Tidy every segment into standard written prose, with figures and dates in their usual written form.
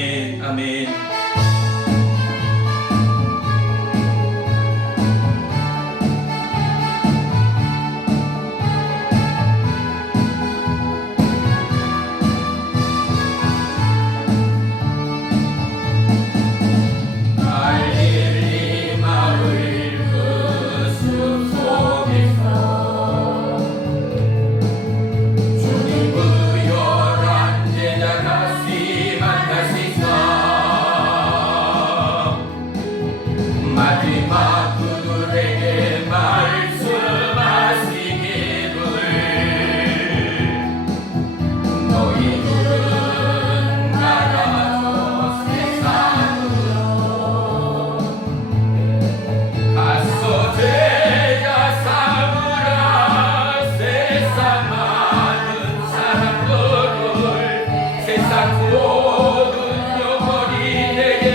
아멘, 아멘. 마지막 그들에게 말씀하시기를 너희들은 나가서 세상으로 가서 제자 삼으라. 세상 많은 사람들을 세상 모든 영혼이 내게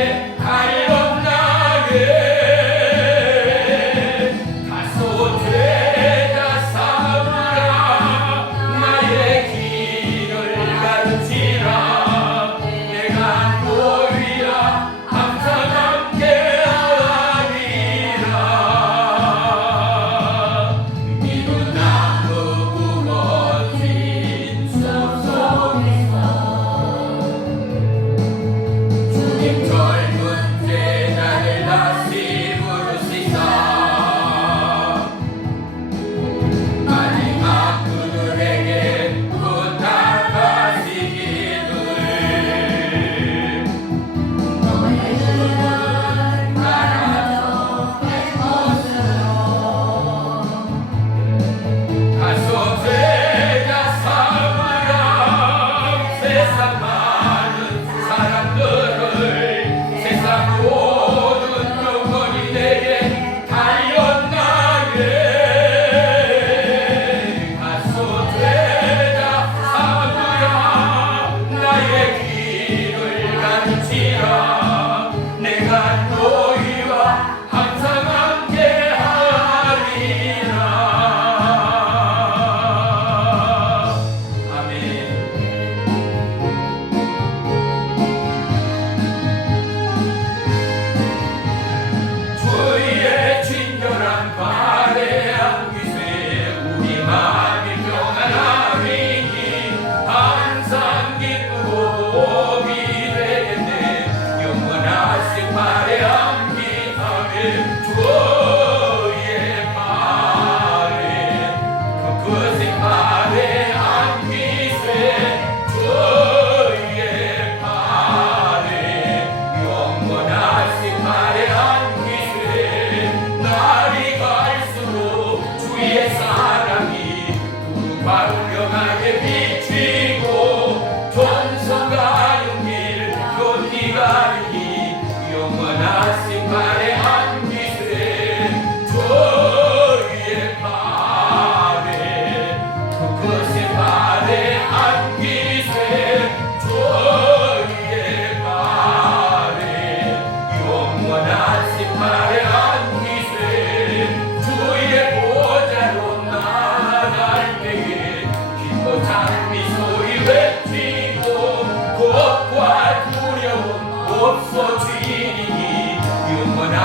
없어지니 영원한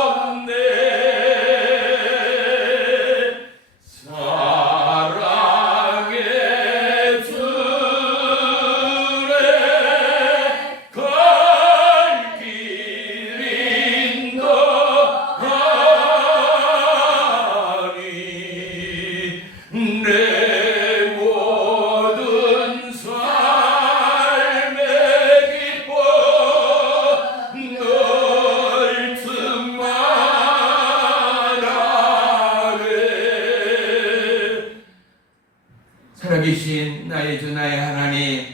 없네. 사랑의 줄에 갈 길인 더하니 내 모든 삶의 기뻐 널 틈만하네. 살아계신 나의 주 나의 하나님,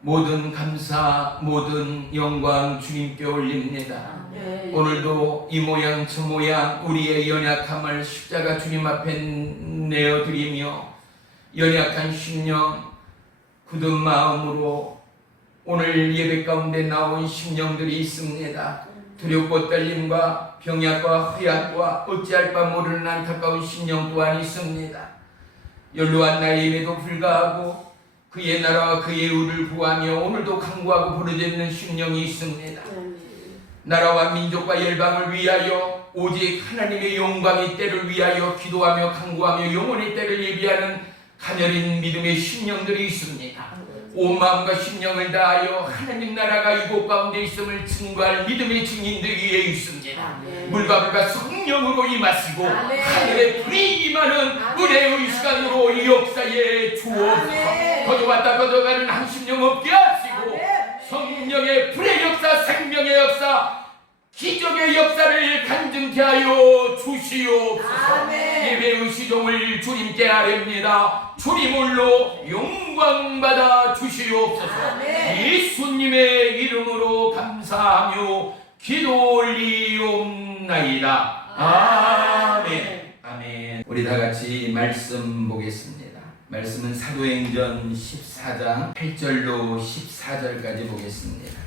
모든 감사 모든 영광 주님께 올립니다. 오늘도 이 모양 저 모양 우리의 연약함을 십자가 주님 앞에 내어드리며 연약한 심령 굳은 마음으로 오늘 예배 가운데 나온 심령들이 있습니다. 두렵고 떨림과 병약과 허약과 어찌할 바 모르는 안타까운 심령 또한 있습니다. 연로한 나이임에도 불구하고 그의 나라와 그의 의를 구하며 오늘도 간구하고 부르짖는 심령이 있습니다. 나라와 민족과 열방을 위하여 오직 하나님의 영광의 때를 위하여 기도하며 간구하며 영원의 때를 예비하는 가녀린 믿음의 심령들이 있습니다. 온 마음과 심령을 다하여 하나님 나라가 이곳 가운데 있음을 증거할 믿음의 증인들 위에 있습니다. 물과 불과 성령으로 임하시고 하늘의 불이 임하는 은혜의 시간으로 역사에 주옵소서. 거저왔다 거저가는 한 심령 없게 하시고 성령의 불의 역사, 생명의 역사, 기적의 역사를 간증케 하여 주시옵소서. 예배의 시종을 주님께 아뢰옵니다. 주님 홀로 영광받아 주시옵소서. 예수님의 이름으로 감사하며 기도 올리옵나이다. 아멘. 아멘. 우리 다 같이 말씀 보겠습니다. 말씀은 사도행전 14장 8절로 14절까지 보겠습니다.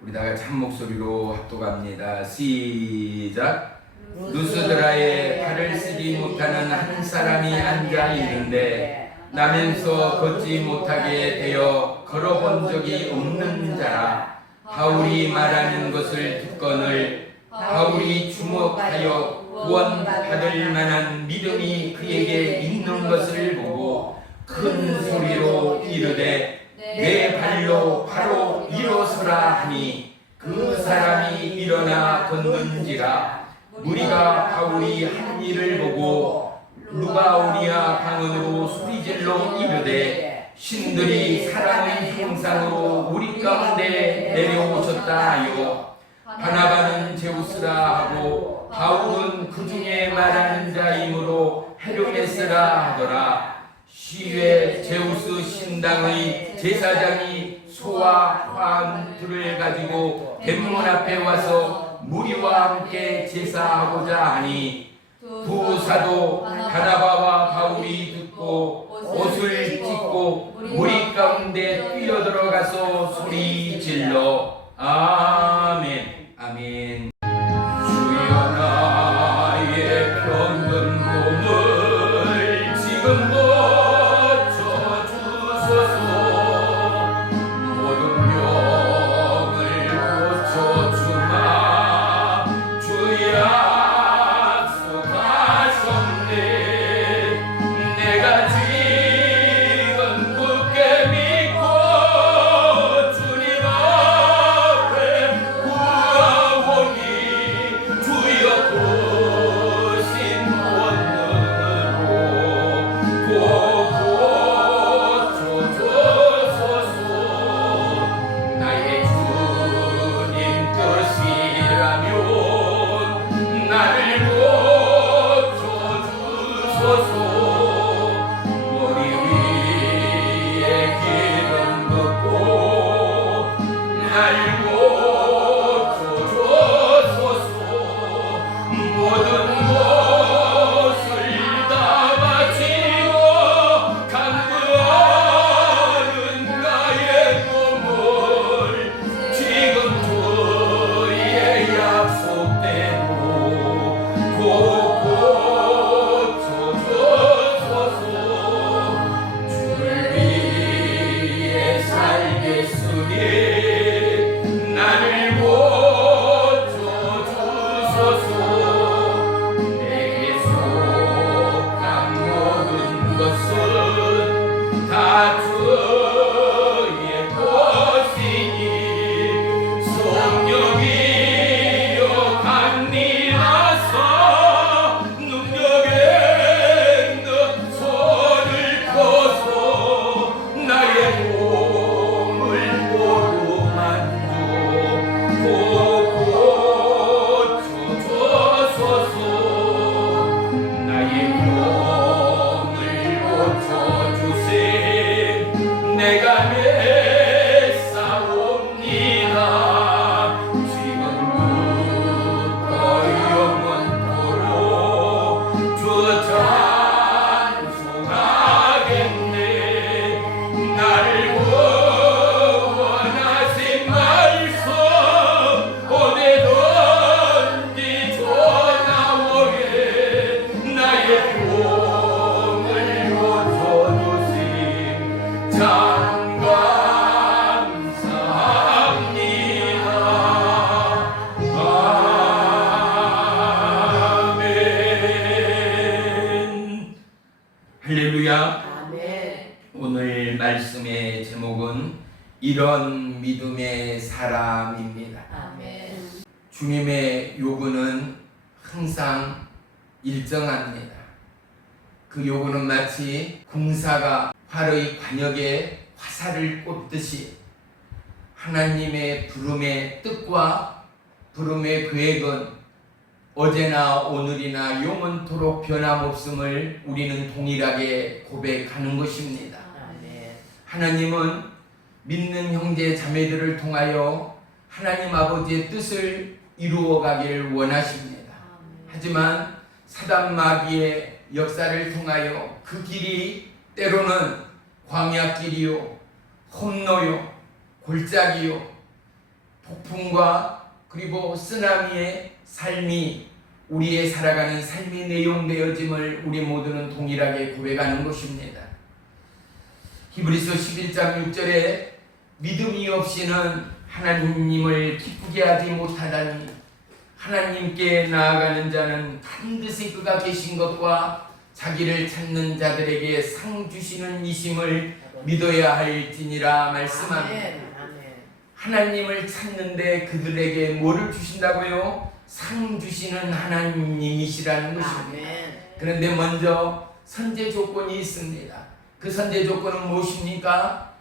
우리 다 같이 한 목소리로 합독합니다. 시작. 루스드라에 발을 쓰지 못하는 한 사람이 앉아 있는데 나면서 걷지 못하게 되어 걸어본 적이 없는 자라. 바울이 말하는 것을 듣거늘 바울이 주목하여 구원받을 만한 믿음이 그에게 있는 것을 보고 큰 소리로 이르되 내 발로 바로 일어서라 하니 그 사람이 일어나 걷는지라. 무리가 바울이 한 일을 보고 루가오니아 방언으로 소리질러 이르되 신들이 사람의 형상으로 우리 가운데 내려오셨다 하여 바나바는 제우스라 하고 바울은 그 중에 말하는 자이므로 헤르메스라 하더라. 시외 제우스 신당의 제사장이 소와 화음 둘을 가지고 대문 앞에 와서 무리와 함께 제사하고자 하니 두 사도 바나바와 바울이 듣고 옷을 찢고 무리 가운데 뛰어들어가서 소리 질러 아멘 아멘. 주여 나의 병든 몸을 지금 고쳐주소서. 모든 병을 고쳐주마. 주 약속하셨네. 내가 지금 굳게 믿고 주님 앞에 구하오니 주여 보신 본능으로 고쳐주소서. 나의 주님 뜻이라면 나를 고쳐주소서. 머리 위에 기름 붓고 날 고쳐주소서. 모든 것을 다 바치고 간구하는 나의 몸을 지금 주의 약속대로 고쳐주소서. 주를 위해 살겠으니 그런 믿음의 사람입니다. 아멘. 주님의 요구는 항상 일정합니다. 그 요구는 마치 궁사가 활의 관역에 화살을 꽂듯이 하나님의 부름의 뜻과 부름의 계획은 어제나 오늘이나 영원토록 변함없음을 우리는 동일하게 고백하는 것입니다. 아멘. 하나님은 믿는 형제 자매들을 통하여 하나님 아버지의 뜻을 이루어가기를 원하십니다. 하지만 사단 마귀의 역사를 통하여 그 길이 때로는 광야길이요, 험로요, 골짜기요, 폭풍과 그리고 쓰나미의 삶이 우리의 살아가는 삶이 내용되어짐을 우리 모두는 동일하게 고백하는 것입니다. 히브리서 11장 6절에 믿음이 없이는 하나님을 기쁘게 하지 못하다니 하나님께 나아가는 자는 반드시 그가 계신 것과 자기를 찾는 자들에게 상 주시는 이심을 믿어야 할지니라 말씀합니다. 하나님을 찾는데 그들에게 뭐를 주신다고요? 상 주시는 하나님이시라는 것입니다. 그런데 먼저 선제 조건이 있습니다. 그 선제 조건은 무엇입니까?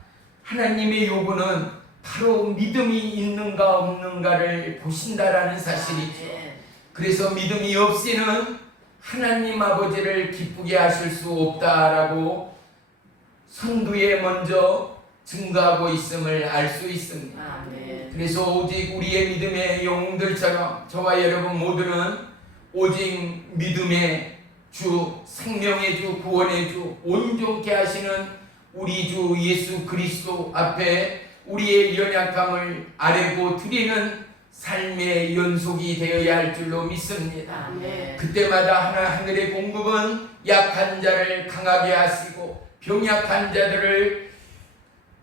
하나님의 요구는 바로 믿음이 있는가 없는가를 보신다라는 사실이죠. 그래서 믿음이 없이는 하나님 아버지를 기쁘게 하실 수 없다라고 선두에 먼저 증거하고 있음을 알 수 있습니다. 그래서 오직 우리의 믿음의 영웅들처럼 저와 여러분 모두는 오직 믿음의 주, 생명의 주, 구원의 주, 온전케 하시는 우리 주 예수 그리스도 앞에 우리의 연약함을 아뢰고 드리는 삶의 연속이 되어야 할 줄로 믿습니다. 그때마다 하늘의 공급은 약한 자를 강하게 하시고 병약한 자들을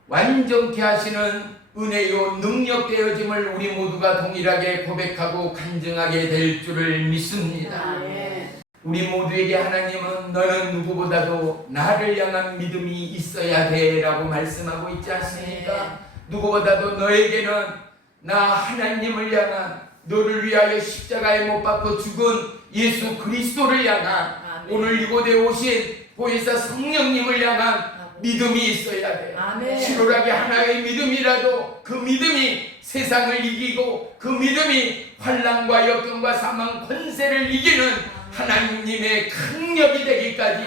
완전케 하시는 은혜요 능력되어짐을 우리 모두가 동일하게 고백하고 간증하게 될 줄을 믿습니다. 우리 모두에게 하나님은 너는 누구보다도 나를 향한 믿음이 있어야 돼 라고 말씀하고 있지 않습니까? 누구보다도 너에게는 나 하나님을 향한 너를 위하여 십자가에 못 박혀 죽은 예수 그리스도를 향한 오늘 이곳에 오신 보혜사 성령님을 향한 믿음이 있어야 돼. 치열하게 하나의 믿음이라도 그 믿음이 세상을 이기고 그 믿음이 환난과 역경과 사망 권세를 이기는 하나님의 강력이 되기까지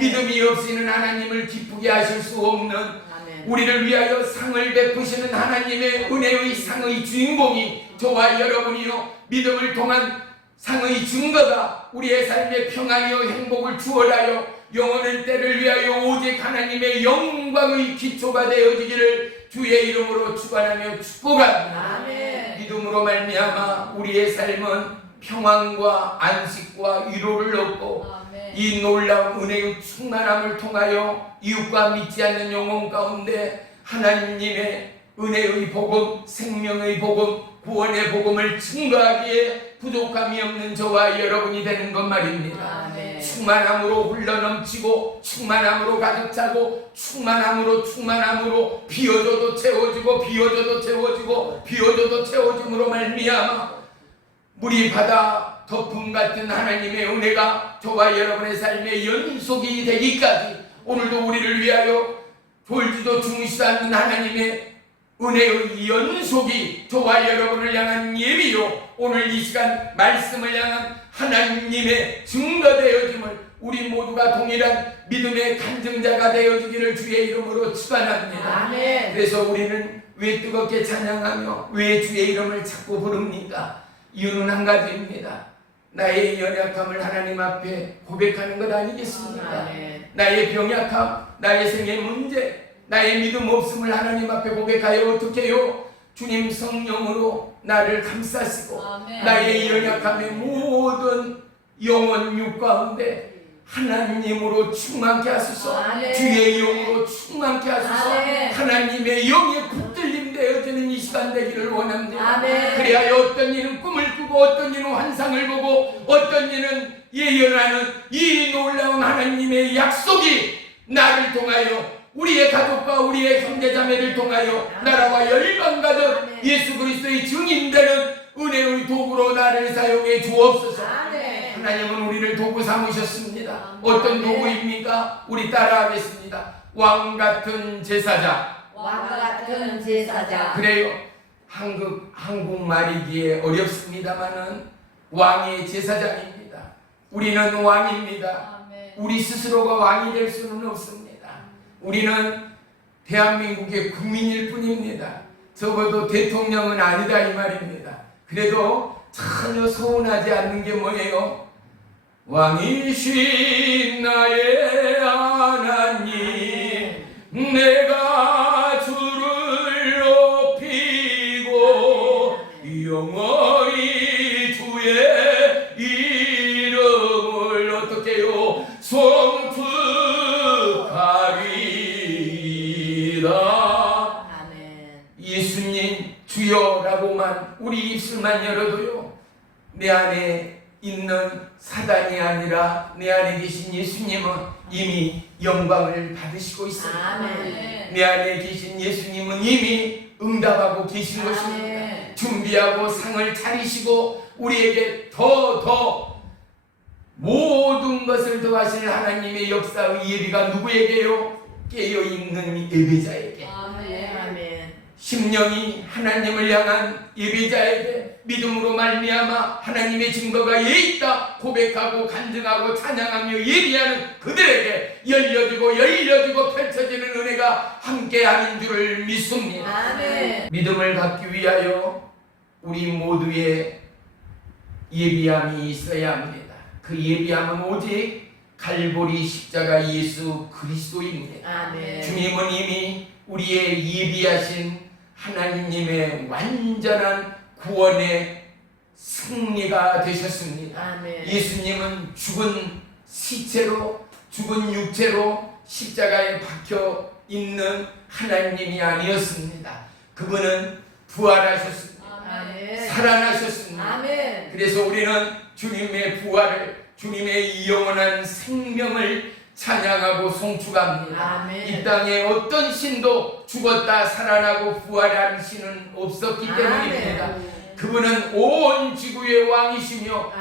믿음이 없이는 하나님을 기쁘게 하실 수 없는 우리를 위하여 상을 베푸시는 하나님의 은혜의 상의 주인공이 저와 여러분이요 믿음을 통한 상의 증거가 우리의 삶에 평안이요 행복을 주어라요 영원한 때를 위하여 오직 하나님의 영광의 기초가 되어지기를 주의 이름으로 축원하며 축복합니다. 믿음으로 말미암아 우리의 삶은 평안과 안식과 위로를 얻고 이 놀라운 은혜의 충만함을 통하여 이웃과 믿지 않는 영혼 가운데 하나님의 은혜의 복음, 생명의 복음, 구원의 복음을 증거하기에 부족함이 없는 저와 여러분이 되는 것 말입니다. 충만함으로 흘러넘치고 충만함으로 가득 차고 충만함으로 비워져도 채워지고 비워져도 채워지고 비워져도 채워짐으로 말미암아 물이 바다 덮음 같은 하나님의 은혜가 저와 여러분의 삶의 연속이 되기까지 오늘도 우리를 위하여 졸지도 주무시지 않는 하나님의 은혜의 연속이 저와 여러분을 향한 예비요 오늘 이 시간 말씀을 향한 하나님의 증거되어짐을 우리 모두가 동일한 믿음의 간증자가 되어지기를 주의 이름으로 축원합니다. 그래서 우리는 왜 뜨겁게 찬양하며 왜 주의 이름을 자꾸 부릅니까? 이유는 한 가지입니다. 나의 연약함을 하나님 앞에 고백하는 것 아니겠습니까? 나의 병약함, 나의 생의 문제, 나의 믿음 없음을 하나님 앞에 고백하여 어떻게 해요? 주님 성령으로 나를 감싸시고 나의 연약함의 모든 영혼 육 가운데 하나님으로 충만케 하소서. 주의 영으로 충만케 하소서. 하나님의 영에 붙들림 되어지는 이 시간 되기를 원합니다. 그래야 어떤 이는 꿈을 꾸고 어떤 이는 환상을 보고 어떤 이는 예언하는 이 놀라운 하나님의 약속이 나를 통하여 우리의 가족과 우리의 형제자매를 통하여 나라와 열방 가득 예수 그리스도의 증인되는 은혜의 도구로 나를 사용해 주옵소서. 하나님은 우리를 도구 삼으셨습니다. 어떤 도구입니까? 우리 따라하겠습니다. 왕같은 제사장. 왕같은 제사장. 그래요. 한국말이기에 어렵습니다마는 왕의 제사장입니다. 우리는 왕입니다. 우리 스스로가 왕이 될 수는 없습니다. 우리는 대한민국의 국민일 뿐입니다. 적어도 대통령은 아니다 이 말입니다. 그래도 전혀 서운하지 않는 게 뭐예요? 왕이신 나의 하나님, 내가 주를 높이고 영원히 주의 이름을 어떻게 해요? 송축하리라. 예수님 주여라고만 우리 입술만 열어도요, 내 안에 있는 사단이 아니라 내 안에 계신 예수님은 이미 영광을 받으시고 있습니다. 내 안에 계신 예수님은 이미 응답하고 계신 것입니다. 준비하고 상을 차리시고 우리에게 더 모든 것을 더하실 하나님의 역사의 예비가 누구에게요? 깨어있는 예배자에게. 심령이 하나님을 향한 예배자에게 믿음으로 말미암아 하나님의 증거가 예 있다 고백하고 간증하고 찬양하며 예비하는 그들에게 열려지고 펼쳐지는 은혜가 함께하는 줄을 믿습니다. 믿음을 갖기 위하여 우리 모두의 예비함이 있어야 합니다. 그 예비함은 오직 갈보리 십자가 예수 그리스도입니다. 주님은 이미 우리의 예비하신 하나님의 완전한 구원의 승리가 되셨습니다. 예수님은 죽은 시체로, 죽은 육체로 십자가에 박혀 있는 하나님이 아니었습니다. 그분은 부활하셨습니다. 살아나셨습니다. 그래서 우리는 주님의 부활을, 주님의 영원한 생명을 찬양하고 송축합니다. 이 땅에 어떤 신도 죽었다 살아나고 부활한 신은 없었기 때문입니다. 그분은 온 지구의 왕이시며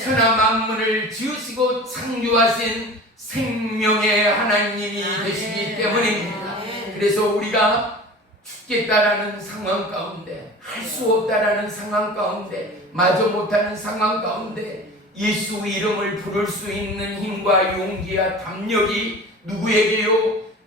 천하 만물을 지으시고 창조하신 생명의 하나님이 되시기 때문입니다. 그래서 우리가 죽겠다라는 상황 가운데, 할 수 없다라는 상황 가운데, 마저 못하는 상황 가운데 예수 이름을 부를 수 있는 힘과 용기와 담력이 누구에게요?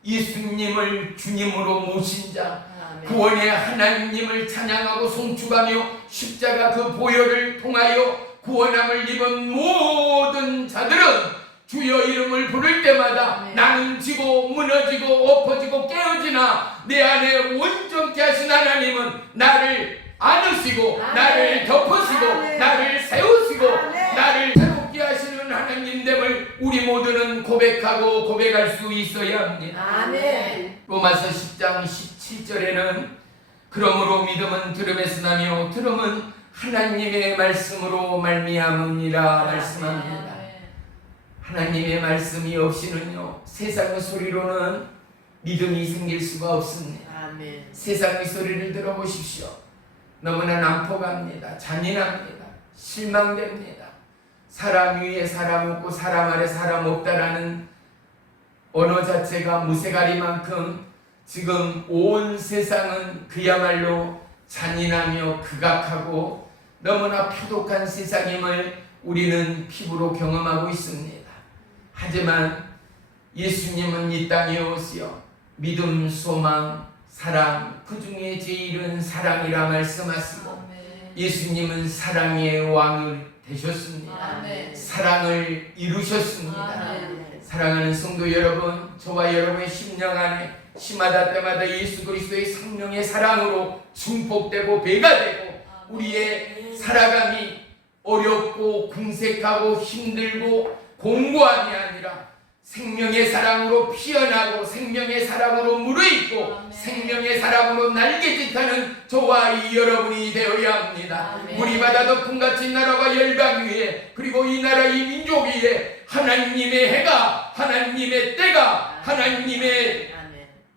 예수님을 주님으로 모신 자, 구원의 하나님을 찬양하고 송축하며 십자가 그 보혈을 통하여 구원함을 입은 모든 자들은 주여 이름을 부를 때마다 나는 지고 무너지고 엎어지고 깨어지나 내 안에 온전케 하신 하나님은 나를 안으시고 나를 덮으시고 나를 세우시고 나를 새롭게 하시는 하나님됨을 우리 모두는 고백하고 고백할 수 있어야 합니다. 로마서 10장 17절에는 그러므로 믿음은 들음에서 나며 들음은 하나님의 말씀으로 말미암으니라 말씀합니다. 하나님의 말씀이 없이는요, 세상의 소리로는 믿음이 생길 수가 없습니다. 세상의 소리를 들어보십시오. 너무나 난폭합니다. 잔인합니다. 실망됩니다. 사람 위에 사람 없고 사람 아래 사람 없다라는 언어 자체가 무쇠가리만큼 지금 온 세상은 그야말로 잔인하며 극악하고 너무나 표독한 세상임을 우리는 피부로 경험하고 있습니다. 하지만 예수님은 이 땅에 오시어 믿음, 소망, 사랑, 그 중에 제일은 사랑이라 말씀하시고 예수님은 사랑의 왕을 되셨습니다. 사랑을 이루셨습니다. 사랑하는 성도 여러분, 저와 여러분의 심령 안에 시마다 때마다 예수 그리스도의 성령의 사랑으로 증폭되고 배가 되고 우리의 살아감이 어렵고 궁색하고 힘들고 공고함이 아니라 생명의 사랑으로 피어나고 생명의 사랑으로 무르익고 생명의 사랑으로 날개짓하는 저와 이 여러분이 되어야 합니다. 우리 바다 덮음같이 나라와 열방 위에 그리고 이 나라 이 민족 위에 하나님의 해가 하나님의 때가 하나님의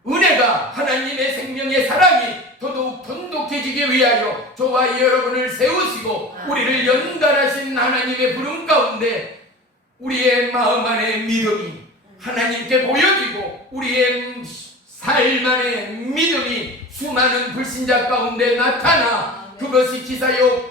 은혜가 하나님의 생명의 사랑이 더더욱 돈독해지기 위하여 저와 여러분을 세우시고 우리를 연단하신 하나님의 부름 가운데 우리의 마음 안에 믿음이 하나님께 보여지고 우리의 삶 안에 믿음이 수많은 불신자 가운데 나타나 그것이 기사요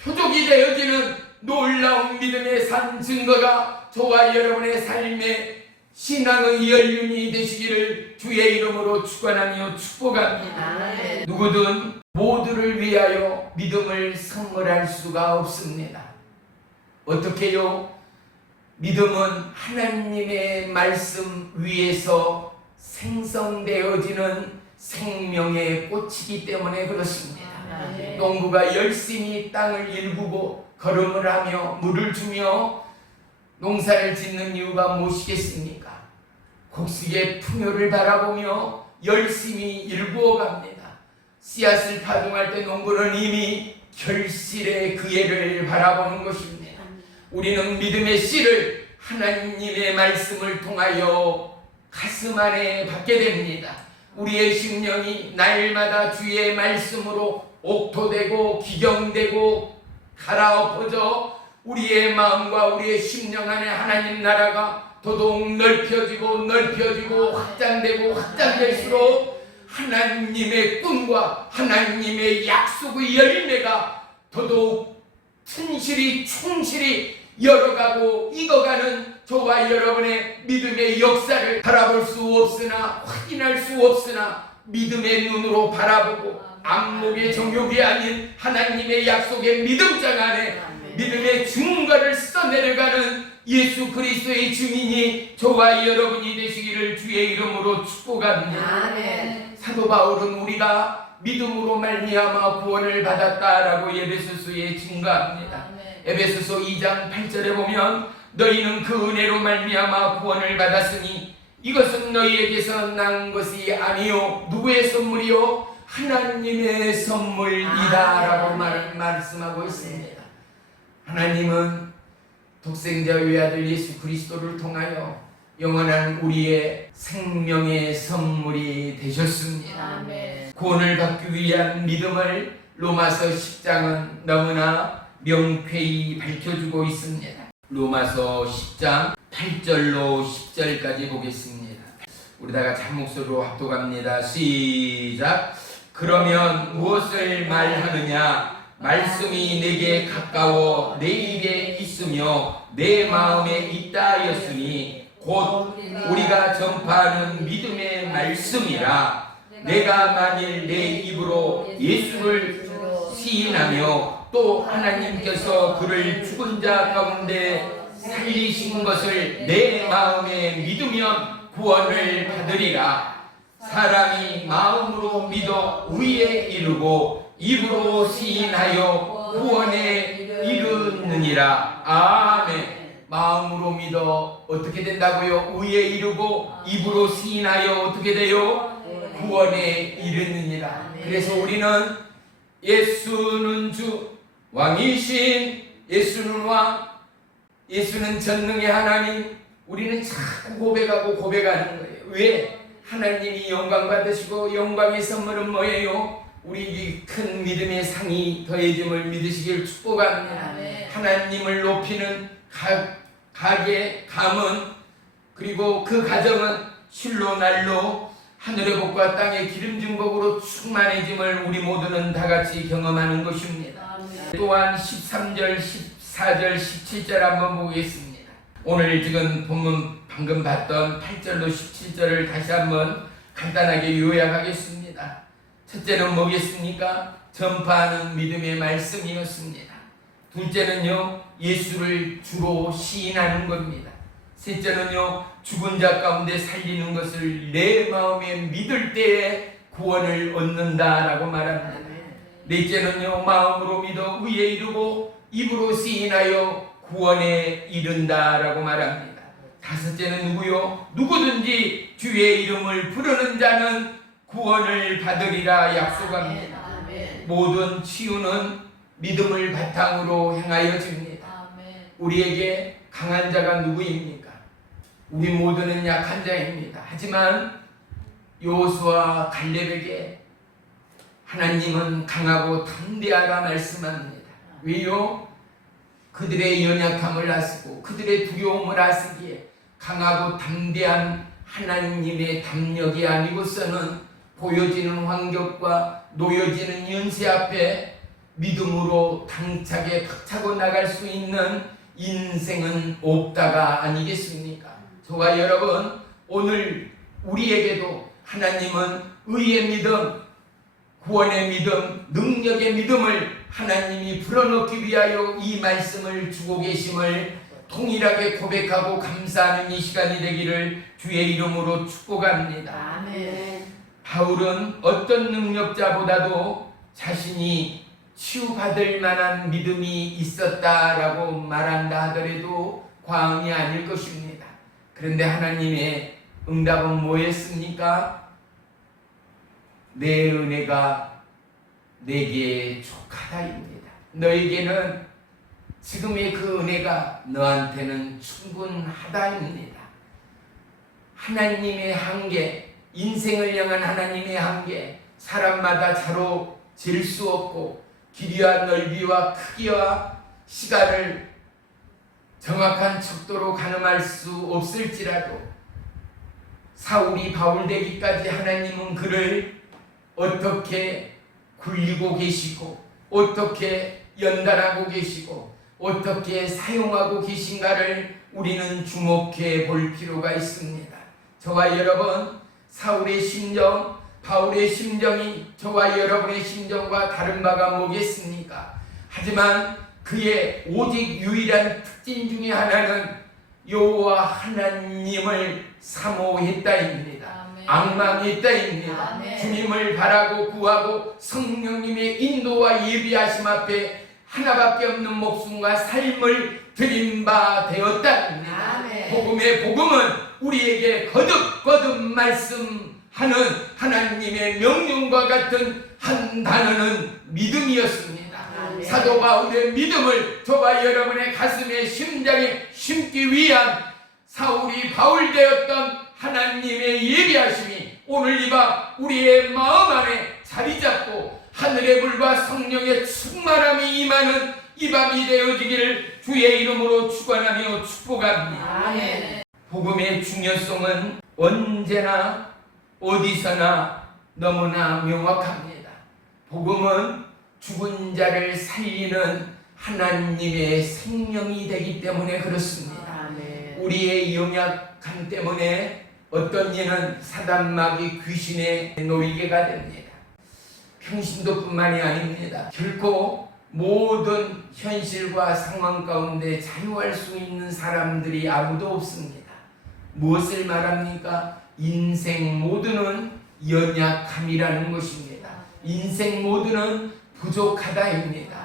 표적이 되어지는 놀라운 믿음의 산 증거가 저와 여러분의 삶의 신앙의 연륜이 되시기를 주의 이름으로 축원하며 축복합니다. 누구든 모두를 위하여 믿음을 선물할 수가 없습니다. 어떻게요? 믿음은 하나님의 말씀 위에서 생성되어지는 생명의 꽃이기 때문에 그렇습니다. 농부가 열심히 땅을 일구고 걸음을 하며 물을 주며 농사를 짓는 이유가 무엇이겠습니까? 곡식의 풍요를 바라보며 열심히 일구어 갑니다. 씨앗을 파종할 때 농부는 이미 결실의 그 해를 바라보는 것입니다. 우리는 믿음의 씨를 하나님의 말씀을 통하여 가슴 안에 받게 됩니다. 우리의 심령이 날마다 주의 말씀으로 옥토되고 기경되고 갈아엎어져 우리의 마음과 우리의 심령 안에 하나님 나라가 더더욱 넓혀지고 확장되고 확장될수록 하나님의 꿈과 하나님의 약속의 열매가 더더욱 충실히 열어가고 익어가는 저와 여러분의 믿음의 역사를 바라볼 수 없으나 확인할 수 없으나 믿음의 눈으로 바라보고 안목의 정욕이 아닌 하나님의 약속의 믿음장 안에 믿음의 증거를 써내려가는 예수 그리스도의 증인이 저와 여러분이 되시기를 주의 이름으로 축복합니다. 사도 바울은 우리가 믿음으로 말미암아 구원을 받았다라고 에베소서에 증거합니다. 에베소서 2장 8절에 보면 너희는 그 은혜로 말미암아 구원을 받았으니 이것은 너희에게서 난 것이 아니요 누구의 선물이요 하나님의 선물이다라고 말씀하고 있습니다. 하나님은 독생자 외아들 예수 그리스도를 통하여 영원한 우리의 생명의 선물이 되셨습니다. 구원을 받기 위한 믿음을 로마서 10장은 너무나 명쾌히 밝혀주고 있습니다. 로마서 10장 8절로 10절까지 보겠습니다. 우리 다 같이 한 목소리로 합독합니다. 시작. 그러면 무엇을 말하느냐? 말씀이 내게 가까워 내 입에 있으며 내 마음에 있다 하였으니 곧 우리가 전파하는 믿음의 말씀이라. 내가 만일 내 입으로 예수를 시인하며 또 하나님께서 그를 죽은 자 가운데 살리신 것을 내 마음에 믿으면 구원을 받으리라. 사람이 마음으로 믿어 의에 이르고 입으로 시인하여 구원에 이르느니라. 아멘. 마음으로 믿어 어떻게 된다고요? 의에 이르고 입으로 시인하여 어떻게 돼요? 구원에 이르느니라. 그래서 우리는 예수는 주, 왕이신 예수는 왕, 예수는 전능의 하나님, 우리는 자꾸 고백하는 거예요. 왜? 하나님이 영광 받으시고 영광의 선물은 뭐예요? 우리 큰 믿음의 상이 더해짐을 믿으시길 축복합니다. 하나님을 높이는 가게, 감은, 그리고 그 가정은 실로 날로 하늘의 복과 땅의 기름진 복으로 충만해짐을 우리 모두는 다 같이 경험하는 것입니다. 또한 13절, 14절, 17절 한번 보겠습니다. 오늘 지금 본문 방금 봤던 8절로 17절을 다시 한번 간단하게 요약하겠습니다. 첫째는 뭐겠습니까? 전파하는 믿음의 말씀이었습니다. 둘째는요, 예수를 주로 시인하는 겁니다. 셋째는요, 죽은 자 가운데 살리는 것을 내 마음에 믿을 때에 구원을 얻는다라고 말합니다. 넷째는요, 마음으로 믿어 의에 이르고 입으로 시인하여 구원에 이른다라고 말합니다. 다섯째는 누구요? 누구든지 주의 이름을 부르는 자는 구원을 받으리라 약속합니다. 모든 치유는 믿음을 바탕으로 행하여집니다. 우리에게 강한 자가 누구입니까? 우리 모두는 약한 자입니다. 하지만 여호수아와 갈렙에게 하나님은 강하고 담대하라 말씀합니다. 왜요? 그들의 연약함을 아시고 그들의 두려움을 아시기에 강하고 담대한 하나님의 담력이 아니고서는 보여지는 환경과 놓여지는 연세 앞에 믿음으로 당차게 박차고 나갈 수 있는 인생은 없다가 아니겠습니까? 저와 여러분, 오늘 우리에게도 하나님은 의의 믿음, 구원의 믿음, 능력의 믿음을 하나님이 불어넣기 위하여 이 말씀을 주고 계심을 통일하게 고백하고 감사하는 이 시간이 되기를 주의 이름으로 축복합니다. 아멘. 바울은 어떤 능력자보다도 자신이 치유받을 만한 믿음이 있었다라고 말한다 하더라도 과언이 아닐 것입니다. 그런데 하나님의 응답은 뭐였습니까? 내 은혜가 내게 족하다입니다. 너에게는 지금의 그 은혜가 너한테는 충분하다입니다. 하나님의 한계, 인생을 향한 하나님의 한계, 사람마다 자로 잴 수 없고 길이와 넓이와 크기와 시간을 정확한 척도로 가늠할 수 없을지라도 사울이 바울 되기까지 하나님은 그를 어떻게 굴리고 계시고 어떻게 연단하고 계시고 어떻게 사용하고 계신가를 우리는 주목해 볼 필요가 있습니다. 저와 여러분, 사울의 심정, 바울의 심정이 저와 여러분의 심정과 다른 바가 뭐겠습니까? 하지만 그의 오직 유일한 특징 중에 하나는 여호와 하나님을 사모했다입니다. 앙망했다입니다. 아멘. 주님을 바라고 구하고 성령님의 인도와 예비하심 앞에 하나밖에 없는 목숨과 삶을 드린 바 되었다입니다. 아멘. 복음의 복음은 우리에게 거듭거듭 말씀하는 하나님의 명령과 같은 한 단어는 믿음이었습니다. 아멘. 사도 바울의 믿음을 저와 여러분의 가슴에 심장에 심기 위한 사울이 바울 되었던 하나님의 예비하심이 오늘 이 밤 우리의 마음 안에 자리 잡고 하늘의 불과 성령의 충만함이 임하는 이 밤이 되어지기를 주의 이름으로 축원하며 축복합니다. 아멘. 복음의 중요성은 언제나 어디서나 너무나 명확합니다. 복음은 죽은 자를 살리는 하나님의 생명이 되기 때문에 그렇습니다. 아멘. 우리의 연약함 때문에 어떤 이는 사단마귀 귀신의 노이게가 됩니다. 평신도뿐만이 아닙니다. 결코 모든 현실과 상황 가운데 자유할 수 있는 사람들이 아무도 없습니다. 무엇을 말합니까? 인생 모두는 연약함이라는 것입니다. 인생 모두는 부족하다입니다.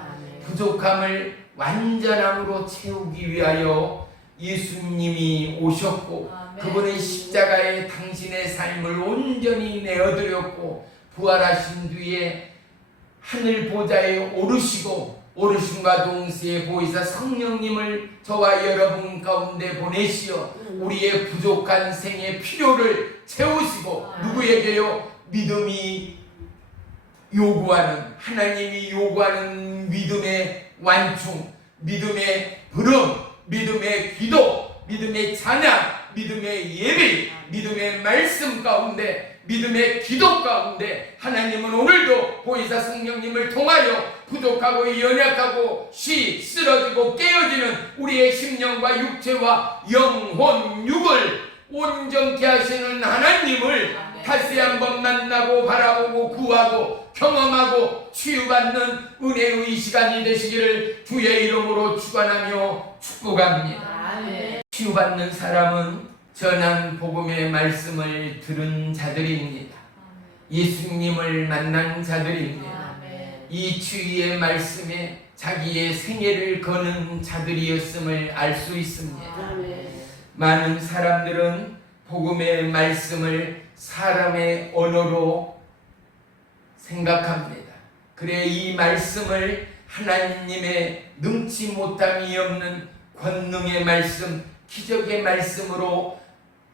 부족함을 완전함으로 채우기 위하여 예수님이 오셨고 그분의 십자가에 당신의 삶을 온전히 내어드렸고 부활하신 뒤에 하늘 보좌에 오르시고 오르심과 동시에 보이사 성령님을 저와 여러분 가운데 보내시어 우리의 부족한 생의 필요를 채우시고 누구에게요? 믿음이 요구하는 하나님이 요구하는 믿음의 완충, 믿음의 부름, 믿음의 기도, 믿음의 찬양, 믿음의 예배, 믿음의 말씀 가운데 믿음의 기도 가운데 하나님은 오늘도 보이사 성령님을 통하여 부족하고 연약하고 쓰러지고 깨어지는 우리의 심령과 육체와 영혼, 육을 온전케 하시는 하나님을 다시 한번 만나고 바라보고 구하고 경험하고 치유받는 은혜의 시간이 되시기를 주의 이름으로 축원하며 축복합니다. 아멘. 치유받는 사람은 전한 복음의 말씀을 들은 자들입니다. 예수님을 만난 자들입니다. 이 치유의 말씀에 자기의 생애를 거는 자들이었음을 알 수 있습니다. 많은 사람들은 복음의 말씀을 사람의 언어로 생각합니다. 그래 이 말씀을 하나님의 능치 못함이 없는 권능의 말씀, 기적의 말씀으로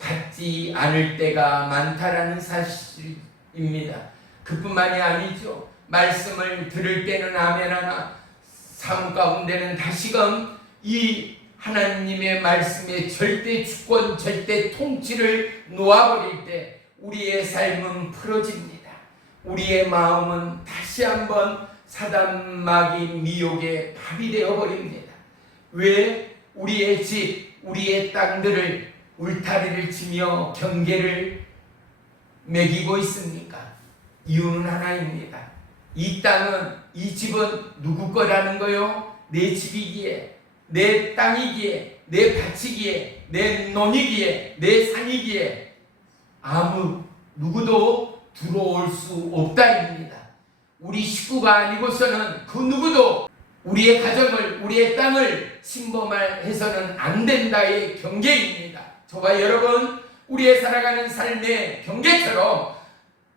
받지 않을 때가 많다라는 사실입니다. 그뿐만이 아니죠. 말씀을 들을 때는 아멘하나 삶 가운데는 다시금 이 하나님의 말씀의 절대 주권, 절대 통치를 놓아버릴 때 우리의 삶은 풀어집니다. 우리의 마음은 다시 한번 사단 마귀 미혹의 밥이 되어버립니다. 왜 우리의 집, 우리의 땅들을 울타리를 치며 경계를 매기고 있습니까? 이유는 하나입니다. 이 땅은, 이 집은 누구 거라는 거요? 내 집이기에, 내 땅이기에, 내 밭이기에, 내 논이기에, 내 산이기에 누구도 들어올 수 없다입니다. 우리 식구가 아니고서는 그 누구도 우리의 가정을, 우리의 땅을 침범해서는 안 된다의 경계입니다. 저와 여러분, 우리의 살아가는 삶의 경계처럼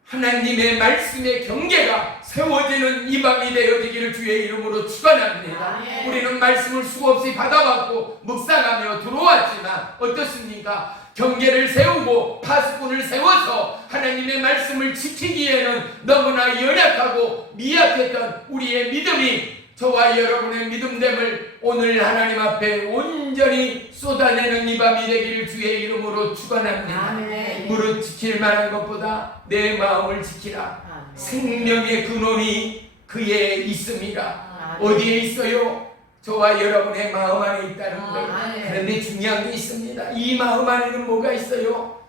하나님의 말씀의 경계가 세워지는 이 밤이 되어지기를 주의 이름으로 축원합니다. 우리는 말씀을 수없이 받아왔고 묵상하며 들어왔지만 어떻습니까? 경계를 세우고 파수꾼을 세워서 하나님의 말씀을 지키기에는 너무나 연약하고 미약했던 우리의 믿음이 저와 여러분의 믿음됨을 오늘 하나님 앞에 온전히 쏟아내는 이 밤이 되기를 주의 이름으로 축원합니다. 무릇 지킬 만한 것보다 내 마음을 지키라. 생명의 근원이 그에 있습니다. 어디에 있어요? 저와 여러분의 마음 안에 있다는 거예요. 그런데 중요한 게 있습니다. 이 마음 안에는 뭐가 있어요?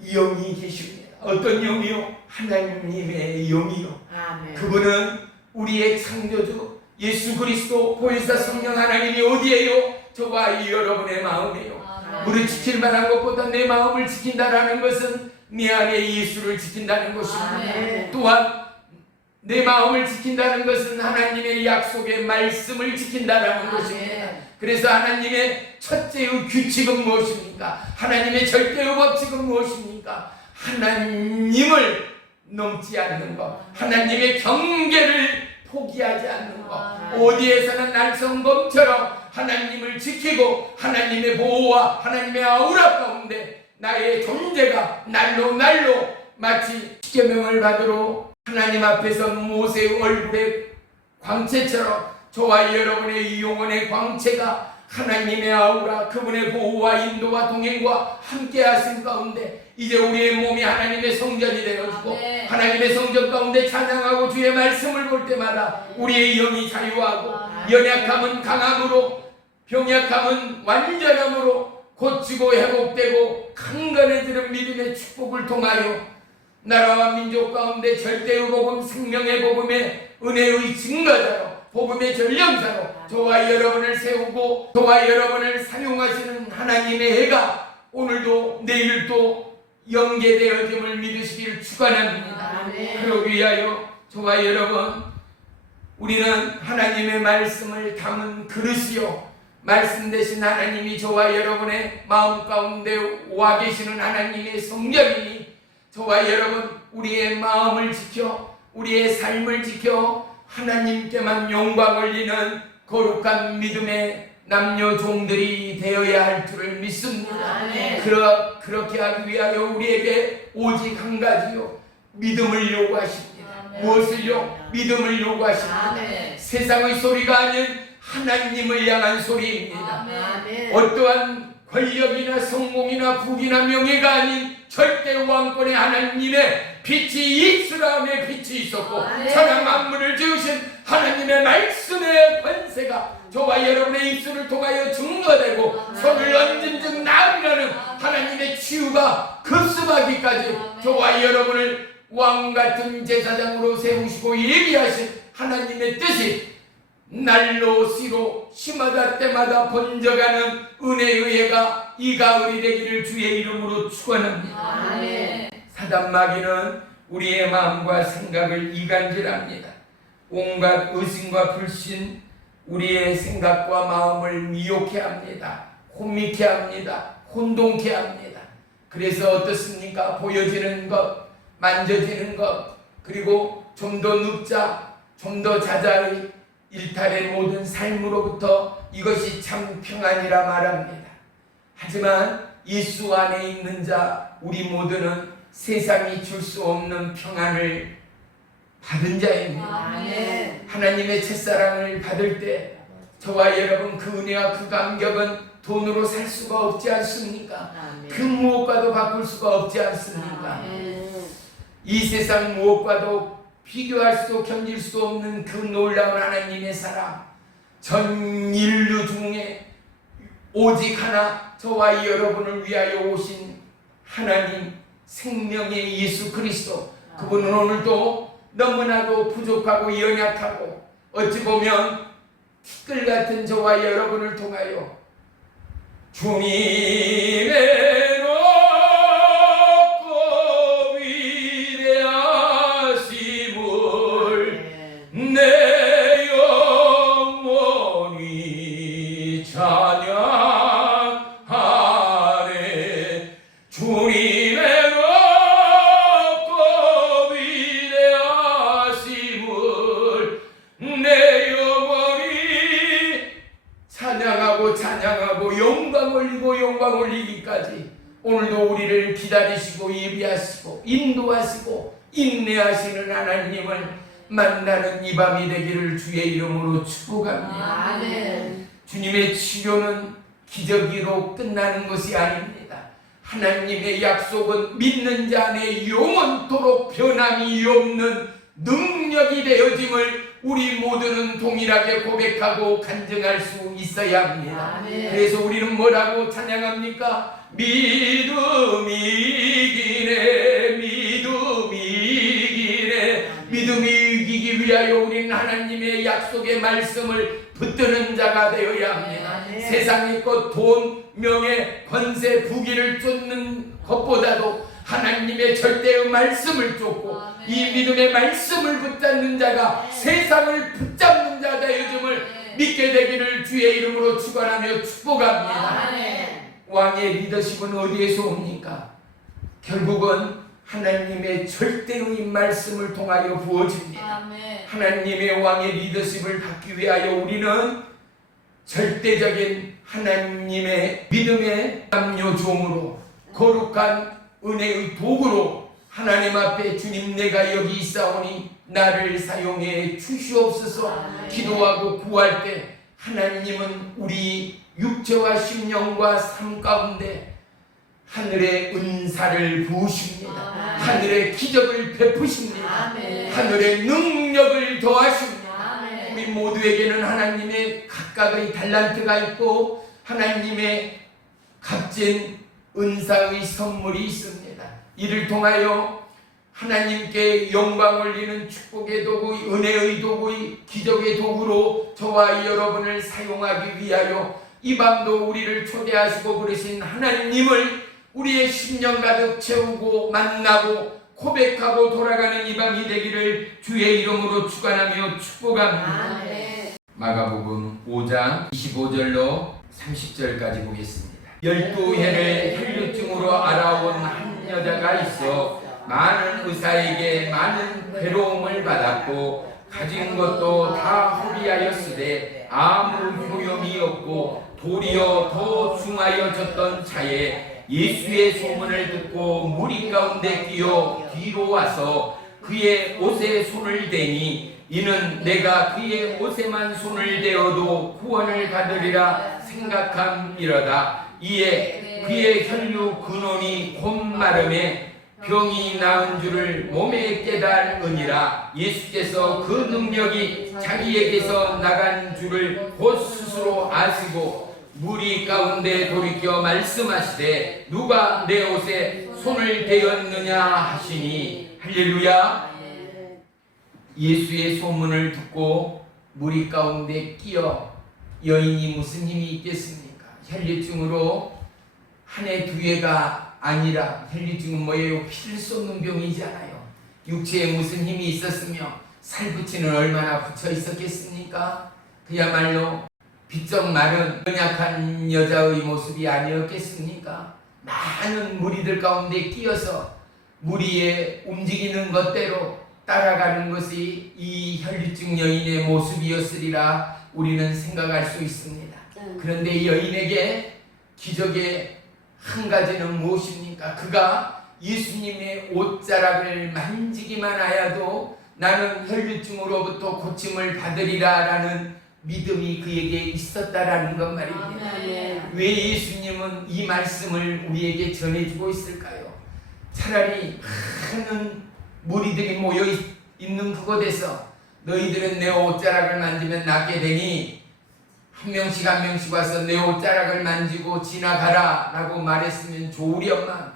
영이 계십니다. 어떤 영이요? 하나님의 영이요. 그분은 우리의 창조주 예수 그리스도 보혜사 성령 하나님이 어디에요? 저와 여러분의 마음이에요. 우리 지킬 만한 것보다 내 마음을 지킨다라는 것은 내 안에 예수를 지킨다는 것입니다. 또한 내 마음을 지킨다는 것은 하나님의 약속의 말씀을 지킨다라는 것입니다. 그래서 하나님의 첫째의 규칙은 무엇입니까? 하나님의 절대의 법칙은 무엇입니까? 하나님을 넘지 않는 것, 하나님의 경계를 포기하지 않는 것, 어디에서는 날성검처럼 하나님을 지키고 하나님의 보호와 하나님의 아우라 가운데 나의 존재가 날로 마치 십계명을 받으러 하나님 앞에서 모세의 얼굴의 광채처럼 저와 여러분의 이 영혼의 광채가 하나님의 아우라, 그분의 보호와 인도와 동행과 함께 하신 가운데 이제 우리의 몸이 하나님의 성전이 되어지고 하나님의 성전 가운데 찬양하고 주의 말씀을 볼 때마다 우리의 영이 자유하고 연약함은 강함으로, 병약함은 완전함으로 고치고 회복되고 강건해지는 믿음의 축복을 통하여 나라와 민족 가운데 절대의 복음, 생명의 복음의 은혜의 증거자로, 복음의 전령자로 저와 여러분을 세우고 저와 여러분을 사용하시는 하나님의 해가 오늘도 내일도 연계되어짐을 믿으시기를 축원합니다. 그러기 위하여 저와 여러분, 우리는 하나님의 말씀을 담은 그릇이요, 말씀 대신 하나님이 저와 여러분의 마음 가운데 와 계시는 하나님의 성령이니 저와 여러분, 우리의 마음을 지켜 우리의 삶을 지켜 하나님께만 영광 올리는 거룩한 믿음의 남녀 종들이 되어야 할 줄을 믿습니다. 그렇게 하기 위하여 우리에게 오직 한 가지요, 믿음을 요구하십니다. 무엇을요? 믿음을 요구하십니다. 세상의 소리가 아닌 하나님을 향한 소리입니다. 어떠한 권력이나 성공이나 부귀나 명예가 아닌 절대 왕권의 하나님의 빛이 이스라엘의 빛이 있었고 천하 만물을 지으신 하나님의 말씀의 권세가 저와 여러분의 입술을 통하여 증거되고 손을 얹은 즉 나으리라는 하나님의 치유가 급습하기까지 저와 여러분을 왕같은 제사장으로 세우시고 예비하신 하나님의 뜻이 날로 시로 시마다 때마다 번져가는 은혜의 해가 이 가을이 되기를 주의 이름으로 축원합니다. 사단 마귀는 우리의 마음과 생각을 이간질합니다. 온갖 의심과 불신, 우리의 생각과 마음을 미혹해 합니다. 혼미케 합니다. 혼동케 합니다. 그래서 어떻습니까? 보여지는 것, 만져지는 것, 그리고 좀 더 눕자, 좀 더 자자의 일탈의 모든 삶으로부터 이것이 참 평안이라 말합니다. 하지만 예수 안에 있는 자 우리 모두는 세상이 줄 수 없는 평안을 받은 자입니다. 아멘. 하나님의 첫사랑을 받을 때 저와 여러분 그 은혜와 그 감격은 돈으로 살 수가 없지 않습니까? 그 무엇과도 바꿀 수가 없지 않습니까? 이 세상 무엇과도 비교할 수도 견딜 수 없는 그 놀라운 하나님의 사랑, 전 인류 중에 오직 하나 저와 여러분을 위하여 오신 하나님 생명의 예수 그리스도, 그분은 오늘도 너무나도 부족하고 연약하고 어찌 보면 티끌 같은 저와 여러분을 통하여 주님의 높고 위대하심을 내 영혼이 찬양하네. 주님의 높고 위대하심을 내 영혼이 찬양하고 영광 올리기까지 오늘도 우리를 기다리시고 예비하시고 인도하시고 인내하시는 하나님을 만나는 이 밤이 되기를 주의 이름으로 축복합니다. 아멘. 주님의 치료는 기적으로 끝나는 것이 아닙니다. 하나님의 약속은 믿는 자 안에 영원토록 변함이 없는 능력이 되어짐을 우리 모두는 동일하게 고백하고 간증할 수 있어야 합니다. 아멘. 그래서 우리는 뭐라고 찬양합니까? 믿음이 이기네, 믿음이 이기기 위하여 우리는 하나님의 약속의 말씀을 붙드는 자가 되어야 합니다. 아멘. 세상의 것, 돈, 명예, 권세, 부귀를 쫓는 것보다도 하나님의 절대의 말씀을 쫓고 아멘. 이 믿음의 말씀을 붙잡는 자가 세상을 붙잡는 자 되어짐을 믿게 되기를 주의 이름으로 축원하며 축복합니다. 아멘. 왕의 리더십은 어디에서 옵니까? 결국은 하나님의 절대의 말씀을 통하여 부어집니다. 아멘. 하나님의 왕의 리더십을 받기 위하여 우리는 절대적인 하나님의 믿음의 담요종으로 거룩한 은혜의 도구로 하나님 앞에 주님 내가 여기 있사오니 나를 사용해 주시옵소서 기도하고 구할 때 하나님은 우리 육체와 심령과 삶 가운데 하늘의 은사를 부으십니다. 아멘. 하늘의 기적을 베푸십니다. 아멘. 하늘의 능력을 더하십니다. 아멘. 우리 모두에게는 하나님의 각각의 달란트가 있고 하나님의 값진 은사의 선물이 있습니다. 이를 통하여 하나님께 영광 올리는 축복의 도구, 은혜의 도구, 기적의 도구로 저와 여러분을 사용하기 위하여 이 밤도 우리를 초대하시고 부르신 하나님을 우리의 심령 가득 채우고 만나고 고백하고 돌아가는 이 밤이 되기를 주의 이름으로 축원하며 축복합니다. 아멘. 마가복음 5장 25절로 30절까지 보겠습니다. 12해를 혈류증으로 알아온 한 여자가 있어 많은 의사에게 많은 괴로움을 받았고 가진 것도 다 허비하였으되 아무 효용이 없고 도리어 더 중하여졌던 차에 예수의 소문을 듣고 무리 가운데 끼어 뒤로 와서 그의 옷에 손을 대니 이는 내가 그의 옷에만 손을 대어도 구원을 받으리라 생각함이로다. 이에 그의 혈류 근원이 곧 마름에 병이 나은 줄을 몸에 깨달으니라. 예수께서 그 능력이 자기에게서 나간 줄을 곧 스스로 아시고 무리 가운데 돌이켜 말씀하시되 누가 내 옷에 손을 대었느냐 하시니 할렐루야. 예수의 소문을 듣고 무리 가운데 끼어 여인이 무슨 힘이 있겠습니까? 혈류증으로 한 해 두 해가 아니라 혈류증은 뭐예요? 피를 쏟는 병이잖아요. 육체에 무슨 힘이 있었으며 살붙이는 얼마나 붙여 있었겠습니까? 그야말로 비쩍 마른 연약한 여자의 모습이 아니었겠습니까? 많은 무리들 가운데 끼어서 무리의 움직이는 것대로 따라가는 것이 이 혈류증 여인의 모습이었으리라 우리는 생각할 수 있습니다. 그런데 이 여인에게 기적의 한 가지는 무엇입니까? 그가 예수님의 옷자락을 만지기만 하여도 나는 혈류증으로부터 고침을 받으리라 라는 믿음이 그에게 있었다라는 것 말입니다. 아멘. 왜 예수님은 이 말씀을 우리에게 전해주고 있을까요? 차라리 많은 무리들이 모여 있는 그곳에서 너희들은 내 옷자락을 만지면 낫게 되니 한 명씩 한 명씩 와서 내 옷자락을 만지고 지나가라 라고 말했으면 좋으련만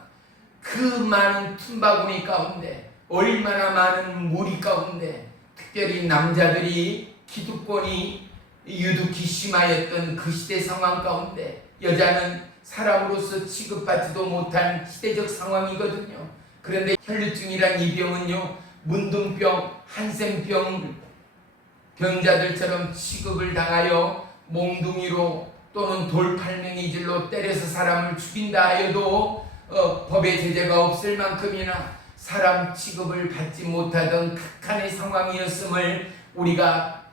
그 많은 틈바구니 가운데 얼마나 많은 무리 가운데 특별히 남자들이 기득권이 유독히 심하였던 그 시대 상황 가운데 여자는 사람으로서 취급받지도 못한 시대적 상황이거든요. 그런데 혈류증이란 이 병은요, 문둥병, 한센병 병자들처럼 취급을 당하여 몽둥이로 또는 돌팔명이질로 때려서 사람을 죽인다 하여도 법의 제재가 없을 만큼이나 사람 취급을 받지 못하던 극한의 상황이었음을 우리가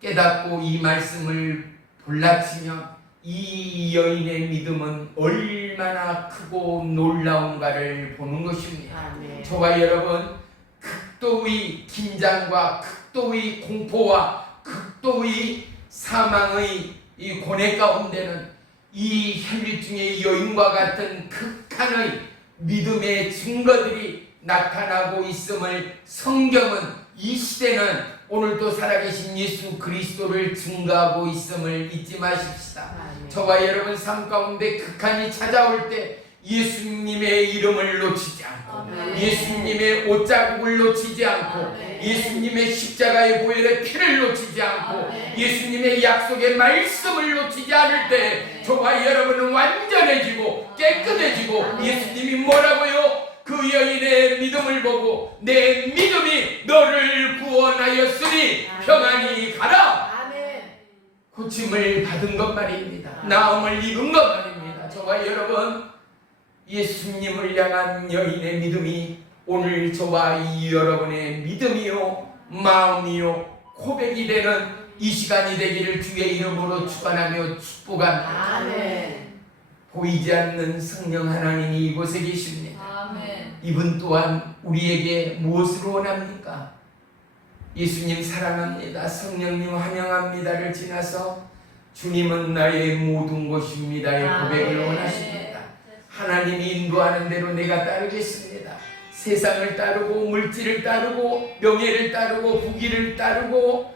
깨닫고 이 말씀을 볼라치면 이 여인의 믿음은 얼마나 크고 놀라운가를 보는 것입니다. 아멘. 저와 여러분, 극도의 긴장과 극도의 공포와 극도의 사망의 이 고뇌 가운데는 이 혈류증의 여인과 같은 극한의 믿음의 증거들이 나타나고 있음을 성경은 이 시대는 오늘도 살아계신 예수 그리스도를 증거하고 있음을 잊지 마십시다. 아멘. 저와 여러분 삶 가운데 극한이 찾아올 때 예수님의 이름을 놓치지 않고 아멘. 예수님의 옷자국을 놓치지 않고 아멘. 예수님의 십자가의 보혈의 피를 놓치지 않고 아멘. 예수님의 약속의 말씀을 놓치지 않을 때 저와 여러분은 완전해지고 깨끗해지고 아멘. 예수님이 뭐라고요? 그 여인의 믿음을 보고 내 믿음이 너를 구원하였으니 평안히 가라. 아멘. 고침을 받은 것 말입니다. 나음을 입은 것 말입니다. 저와 여러분, 예수님을 향한 여인의 믿음이 오늘 저와 이 여러분의 믿음이요 마음이요 고백이 되는 이 시간이 되기를 주의 이름으로 축원하며 축복합니다. 아멘. 보이지 않는 성령 하나님이 이곳에 계십니다. 아멘. 이분 또한 우리에게 무엇을 원합니까? 예수님 사랑합니다. 성령님 환영합니다를 지나서 주님은 나의 모든 것입니다의 고백을 아멘. 원하십니다. 하나님이 인도하는 대로 내가 따르겠습니다. 세상을 따르고 물질을 따르고 명예를 따르고 부귀를 따르고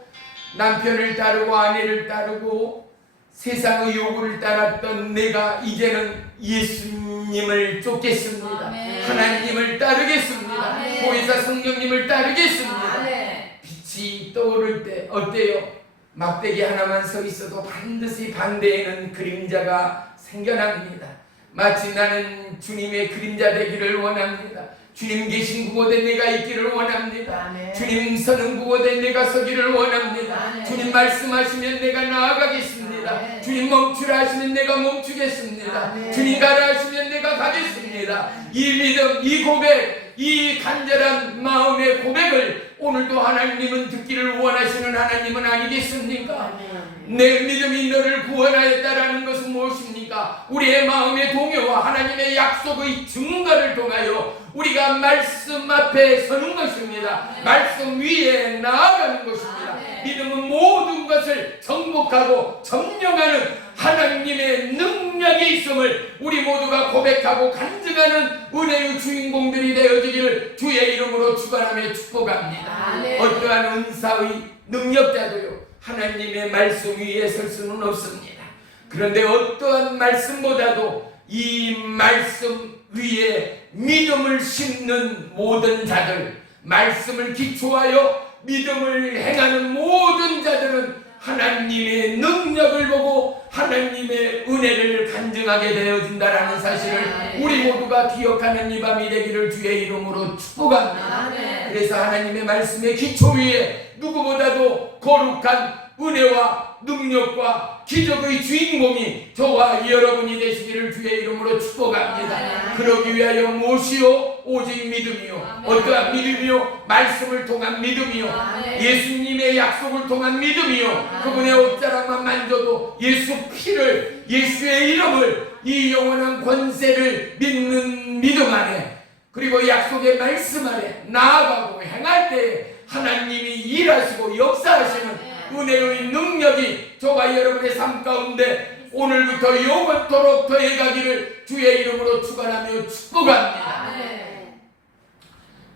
남편을 따르고 아내를 따르고 세상의 요구를 따랐던 내가 이제는 예수님을 쫓겠습니다. 아멘. 하나님을 따르겠습니다. 아멘. 보혜사 성령님을 따르겠습니다. 아멘. 빛이 떠오를 때 어때요? 막대기 하나만 서 있어도 반드시 반대에는 그림자가 생겨납니다. 마치 나는 주님의 그림자 되기를 원합니다. 주님 계신 그곳에 내가 있기를 원합니다. 아멘. 주님 서는 그곳에 내가 서기를 원합니다. 아멘. 주님 말씀하시면 내가 나아가겠습니다. 아멘. 주님 멈추라 하시면 내가 멈추겠습니다. 아멘. 주님 가라 하시면 내가 가겠습니다. 이 믿음, 이 고백, 이 간절한 마음의 고백을 오늘도 하나님은 듣기를 원하시는 하나님은 아니겠습니까? 내 믿음이 너를 구원하였다라는 것은 무엇입니까? 우리의 마음의 동요와 하나님의 약속의 증거를 통하여 우리가 말씀 앞에 서는 것입니다. 말씀 위에 나아가는 것입니다. 믿음은 모든 것을 정복하고 점령하는 하나님의 능력이 있음을 우리 모두가 고백하고 간증하는 은혜의 주인공들이 되어지기를 주의 이름으로 축원하며 축복합니다. 아멘. 어떠한 은사의 능력자도요 하나님의 말씀 위에 설 수는 없습니다. 그런데 어떠한 말씀보다도 이 말씀 위에 믿음을 심는 모든 자들, 말씀을 기초하여 믿음을 행하는 모든 자들은 하나님의 능력을 보고 하나님의 은혜를 간증하게 되어진다라는 사실을 우리 모두가 기억하는 이 밤이 되기를 주의 이름으로 축복합니다. 아멘. 그래서 하나님의 말씀의 기초 위에 누구보다도 거룩한 은혜와 능력과 기적의 주인공이 저와 여러분이 되시기를 주의 이름으로 축복합니다. 아멘. 그러기 위하여 무엇이요? 오직 믿음이요. 아멘. 어떠한 믿음이요? 말씀을 통한 믿음이요. 아멘. 예수님의 약속을 통한 믿음이요. 아멘. 그분의 옷자락만 만져도 예수 피를, 예수의 이름을 이 영원한 권세를 믿는 믿음 안에, 그리고 약속의 말씀 안에 나아가고 행할 때 하나님이 일하시고 역사하시는 은혜의 능력이 저와 여러분의 삶 가운데 오늘부터 영원토록 더해가기를 주의 이름으로 축원하며 축복합니다.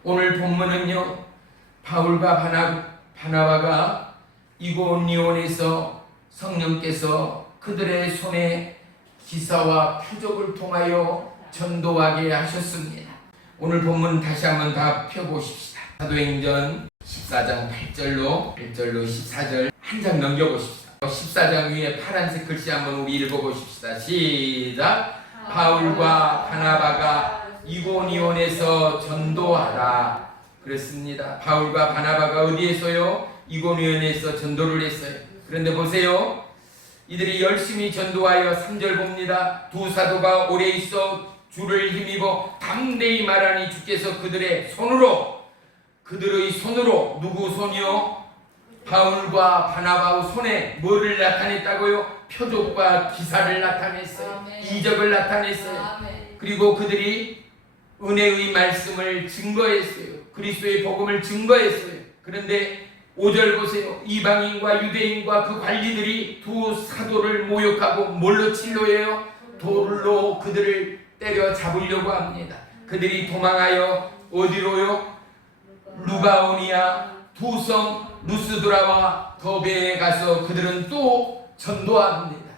오늘 본문은요, 바울과 바나바가 이고니온에서 성령께서 그들의 손에 기사와 표적을 통하여 전도하게 하셨습니다. 오늘 본문 다시 한번 다 펴보십시다. 사도행전 14장 8절로 14절 한 장 넘겨보십시다. 14장 위에 파란색 글씨 한번 우리 읽어보십시다. 시작. 바울과 바나바가 이고니온에서 전도하라 그랬습니다. 바울과 바나바가 어디에서요? 이고니온에서 전도를 했어요. 그런데 보세요, 이들이 열심히 전도하여 3절 봅니다. 두 사도가 오래 있어 주를 힘입어 담대히 말하니 주께서 그들의 손으로, 그들의 손으로, 누구 손이요? 바울과 바나바의 손에 뭐를 나타냈다고요? 표적과 기사를 나타냈어요. 이적을 나타냈어요. 그리고 그들이 은혜의 말씀을 증거했어요. 그리스도의 복음을 증거했어요. 그런데 5절 보세요. 이방인과 유대인과 그 관리들이 두 사도를 모욕하고 뭘로 진로해요? 돌로 그들을 때려 잡으려고 합니다. 그들이 도망하여 어디로요? 루가오니아 두 성 루스드라와 더베에 가서 그들은 또 전도합니다.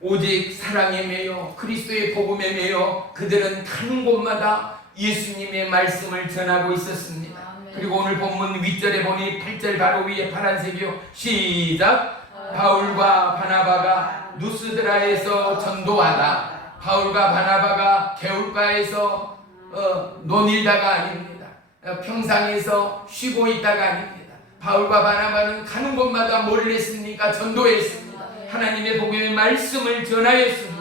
오직 사랑에 매여 그리스도의 복음에 매여 그들은 가는 곳마다 예수님의 말씀을 전하고 있었습니다. 그리고 오늘 본문 윗절에 보니 8절 바로 위에 파란색이요. 시작. 바울과 바나바가 루스드라에서 전도하다. 바울과 바나바가 개울가에서 논일다가 아닙니다. 평상에서 쉬고 있다가 아닙니다. 바울과 바나바는 가는 곳마다 뭘 했습니까? 전도했습니다. 하나님의 복음의 말씀을 전하였습니다.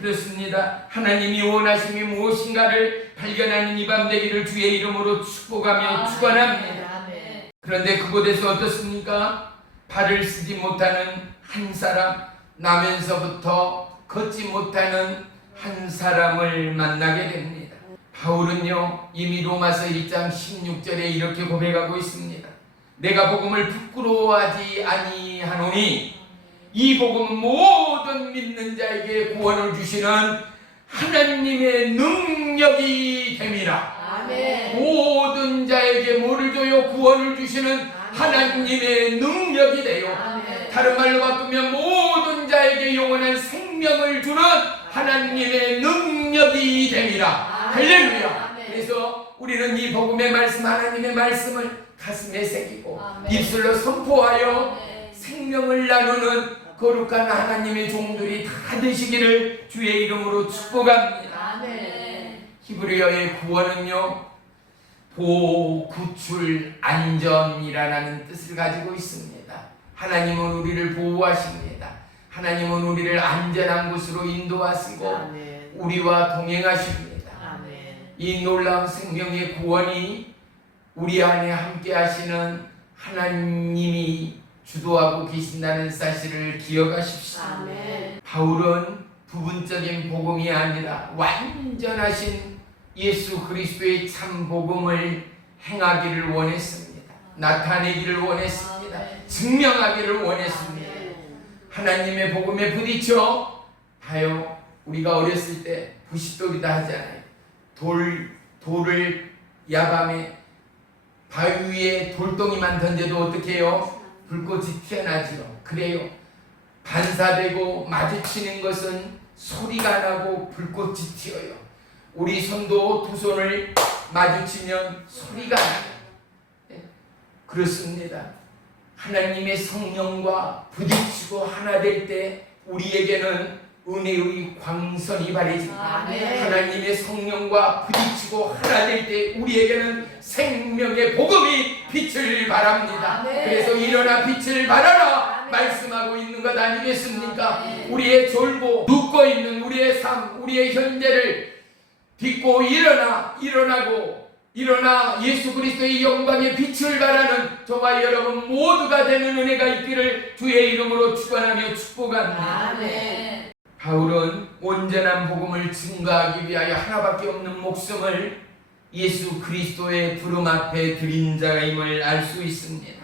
그렇습니다. 하나님이 원하심이 무엇인가를 발견하는 이 밤 되기를 주의 이름으로 축복하며 축원합니다. 그런데 그곳에서 어떻습니까? 발을 쓰지 못하는 한 사람, 나면서부터 걷지 못하는 한 사람을 만나게 됩니다. 바울은요, 이미 로마서 1장 16절에 이렇게 고백하고 있습니다. 내가 복음을 부끄러워하지 아니하노니 이 복음은 모든 믿는 자에게 구원을 주시는 하나님의 능력이 됨이라. 아멘. 모든 자에게 뭐를 줘요? 구원을 주시는 하나님의 능력이 돼요. 아멘. 다른 말로 바꾸면 모든 자에게 영원한 생명을 주는 하나님의 능력이 됨이라. 할렐루야. 그래서 우리는 이 복음의 말씀, 하나님의 말씀을 가슴에 새기고 입술로 선포하여 생명을 나누는 거룩한 하나님의 종들이 다 되시기를 주의 이름으로 축복합니다. 히브리어의 구원은요, 보호, 구출, 안전이라는 뜻을 가지고 있습니다. 하나님은 우리를 보호하십니다. 하나님은 우리를 안전한 곳으로 인도하시고 우리와 동행하십니다. 이 놀라운 생명의 구원이 우리 안에 함께 하시는 하나님이 주도하고 계신다는 사실을 기억하십시오. 바울은 부분적인 복음이 아니라 완전하신 예수 그리스도의 참 복음을 행하기를 원했습니다. 나타내기를 원했습니다. 증명하기를 원했습니다. 하나님의 복음에 부딪혀 봐요. 우리가 어렸을 때 부싯돌이다 하잖아요. 돌을 야밤에 바위 위에 돌덩이만 던져도 어떻게 해요? 불꽃이 튀어나지요. 그래요. 반사되고 마주치는 것은 소리가 나고 불꽃이 튀어요. 우리 손도 두 손을 마주치면 소리가 나요. 네. 그렇습니다. 하나님의 성령과 부딪히고 하나 될 때 우리에게는 은혜의 광선이 발해집니다. 하나님의 성령과 부딪히고 하나 될 때 우리에게는 생명의 복음이 빛을 발합니다. 그래서 일어나 빛을 발하라 말씀하고 있는 것 아니겠습니까? 우리의 졸고 눕고 있는 우리의 삶, 우리의 현재를 딛고 일어나 예수 그리스도의 영광의 빛을 발하는 저와 여러분 모두가 되는 은혜가 있기를 주의 이름으로 축원하며 축복합니다. 바울은 온전한 복음을 증거하기 위하여 하나밖에 없는 목숨을 예수 그리스도의 부름 앞에 드린 자임을 알 수 있습니다.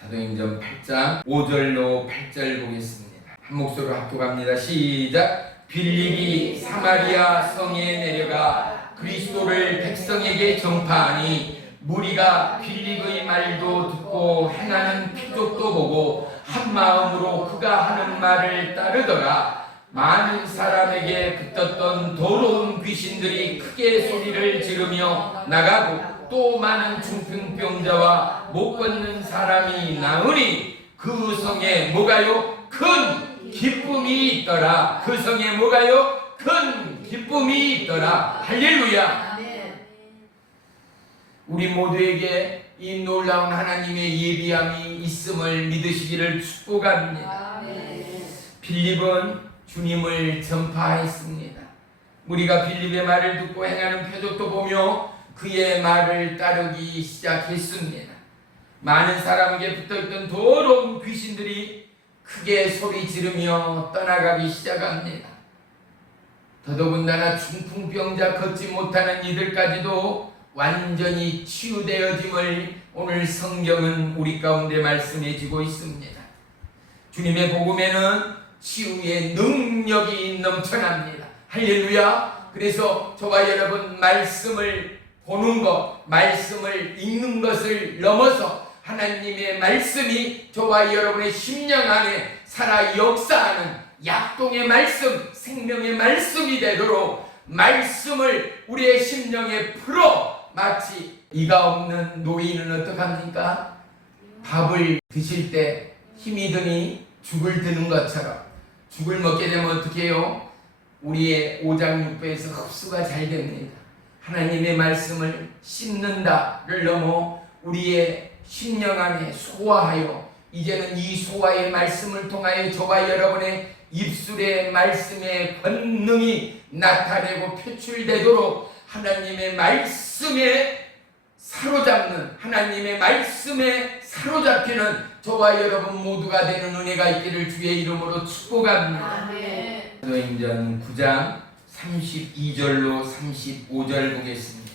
사도행전 8장 5절로 8절 보겠습니다. 한 목소리로 합독합니다. 시작. 빌립이 사마리아 성에 내려가 그리스도를 백성에게 전파하니 무리가 빌립의 말도 듣고 행하는 표적도 보고 한 마음으로 그가 하는 말을 따르더라. 많은 사람에게 붙었던 더러운 귀신들이 크게 소리를 지르며 나가고 또 많은 중풍병자와 못 걷는 사람이 나으니 그 성에 뭐가요? 큰 기쁨이 있더라. 그 성에 뭐가요? 큰 기쁨이 있더라. 할렐루야. 우리 모두에게 이 놀라운 하나님의 예비함이 있음을 믿으시기를 축복합니다. 빌립은 주님을 전파했습니다. 우리가 빌립의 말을 듣고 행하는 표적도 보며 그의 말을 따르기 시작했습니다. 많은 사람에게 붙어있던 더러운 귀신들이 크게 소리 지르며 떠나가기 시작합니다. 더더군다나 중풍병자 걷지 못하는 이들까지도 완전히 치유되어짐을 오늘 성경은 우리 가운데 말씀해주고 있습니다. 주님의 복음에는 치유의 능력이 넘쳐납니다. 할렐루야. 그래서 저와 여러분 말씀을 보는 것, 말씀을 읽는 것을 넘어서 하나님의 말씀이 저와 여러분의 심령 안에 살아 역사하는 약동의 말씀, 생명의 말씀이 되도록 말씀을 우리의 심령에 풀어 마치 이가 없는 노인은 어떡합니까? 밥을 드실 때 힘이 드니 죽을 드는 것처럼 죽을 먹게 되면 어떻게 해요? 우리의 오장육부에서 흡수가 잘 됩니다. 하나님의 말씀을 씹는다를 넘어 우리의 심령 안에 소화하여 이제는 이 소화의 말씀을 통하여 저와 여러분의 입술의 말씀의 권능이 나타내고 표출되도록 하나님의 말씀에 사로잡는, 하나님의 말씀에 사로잡히는 저와 여러분 모두가 되는 은혜가 있기를 주의 이름으로 축복합니다. 사도행전 9장 32절로 35절 보겠습니다.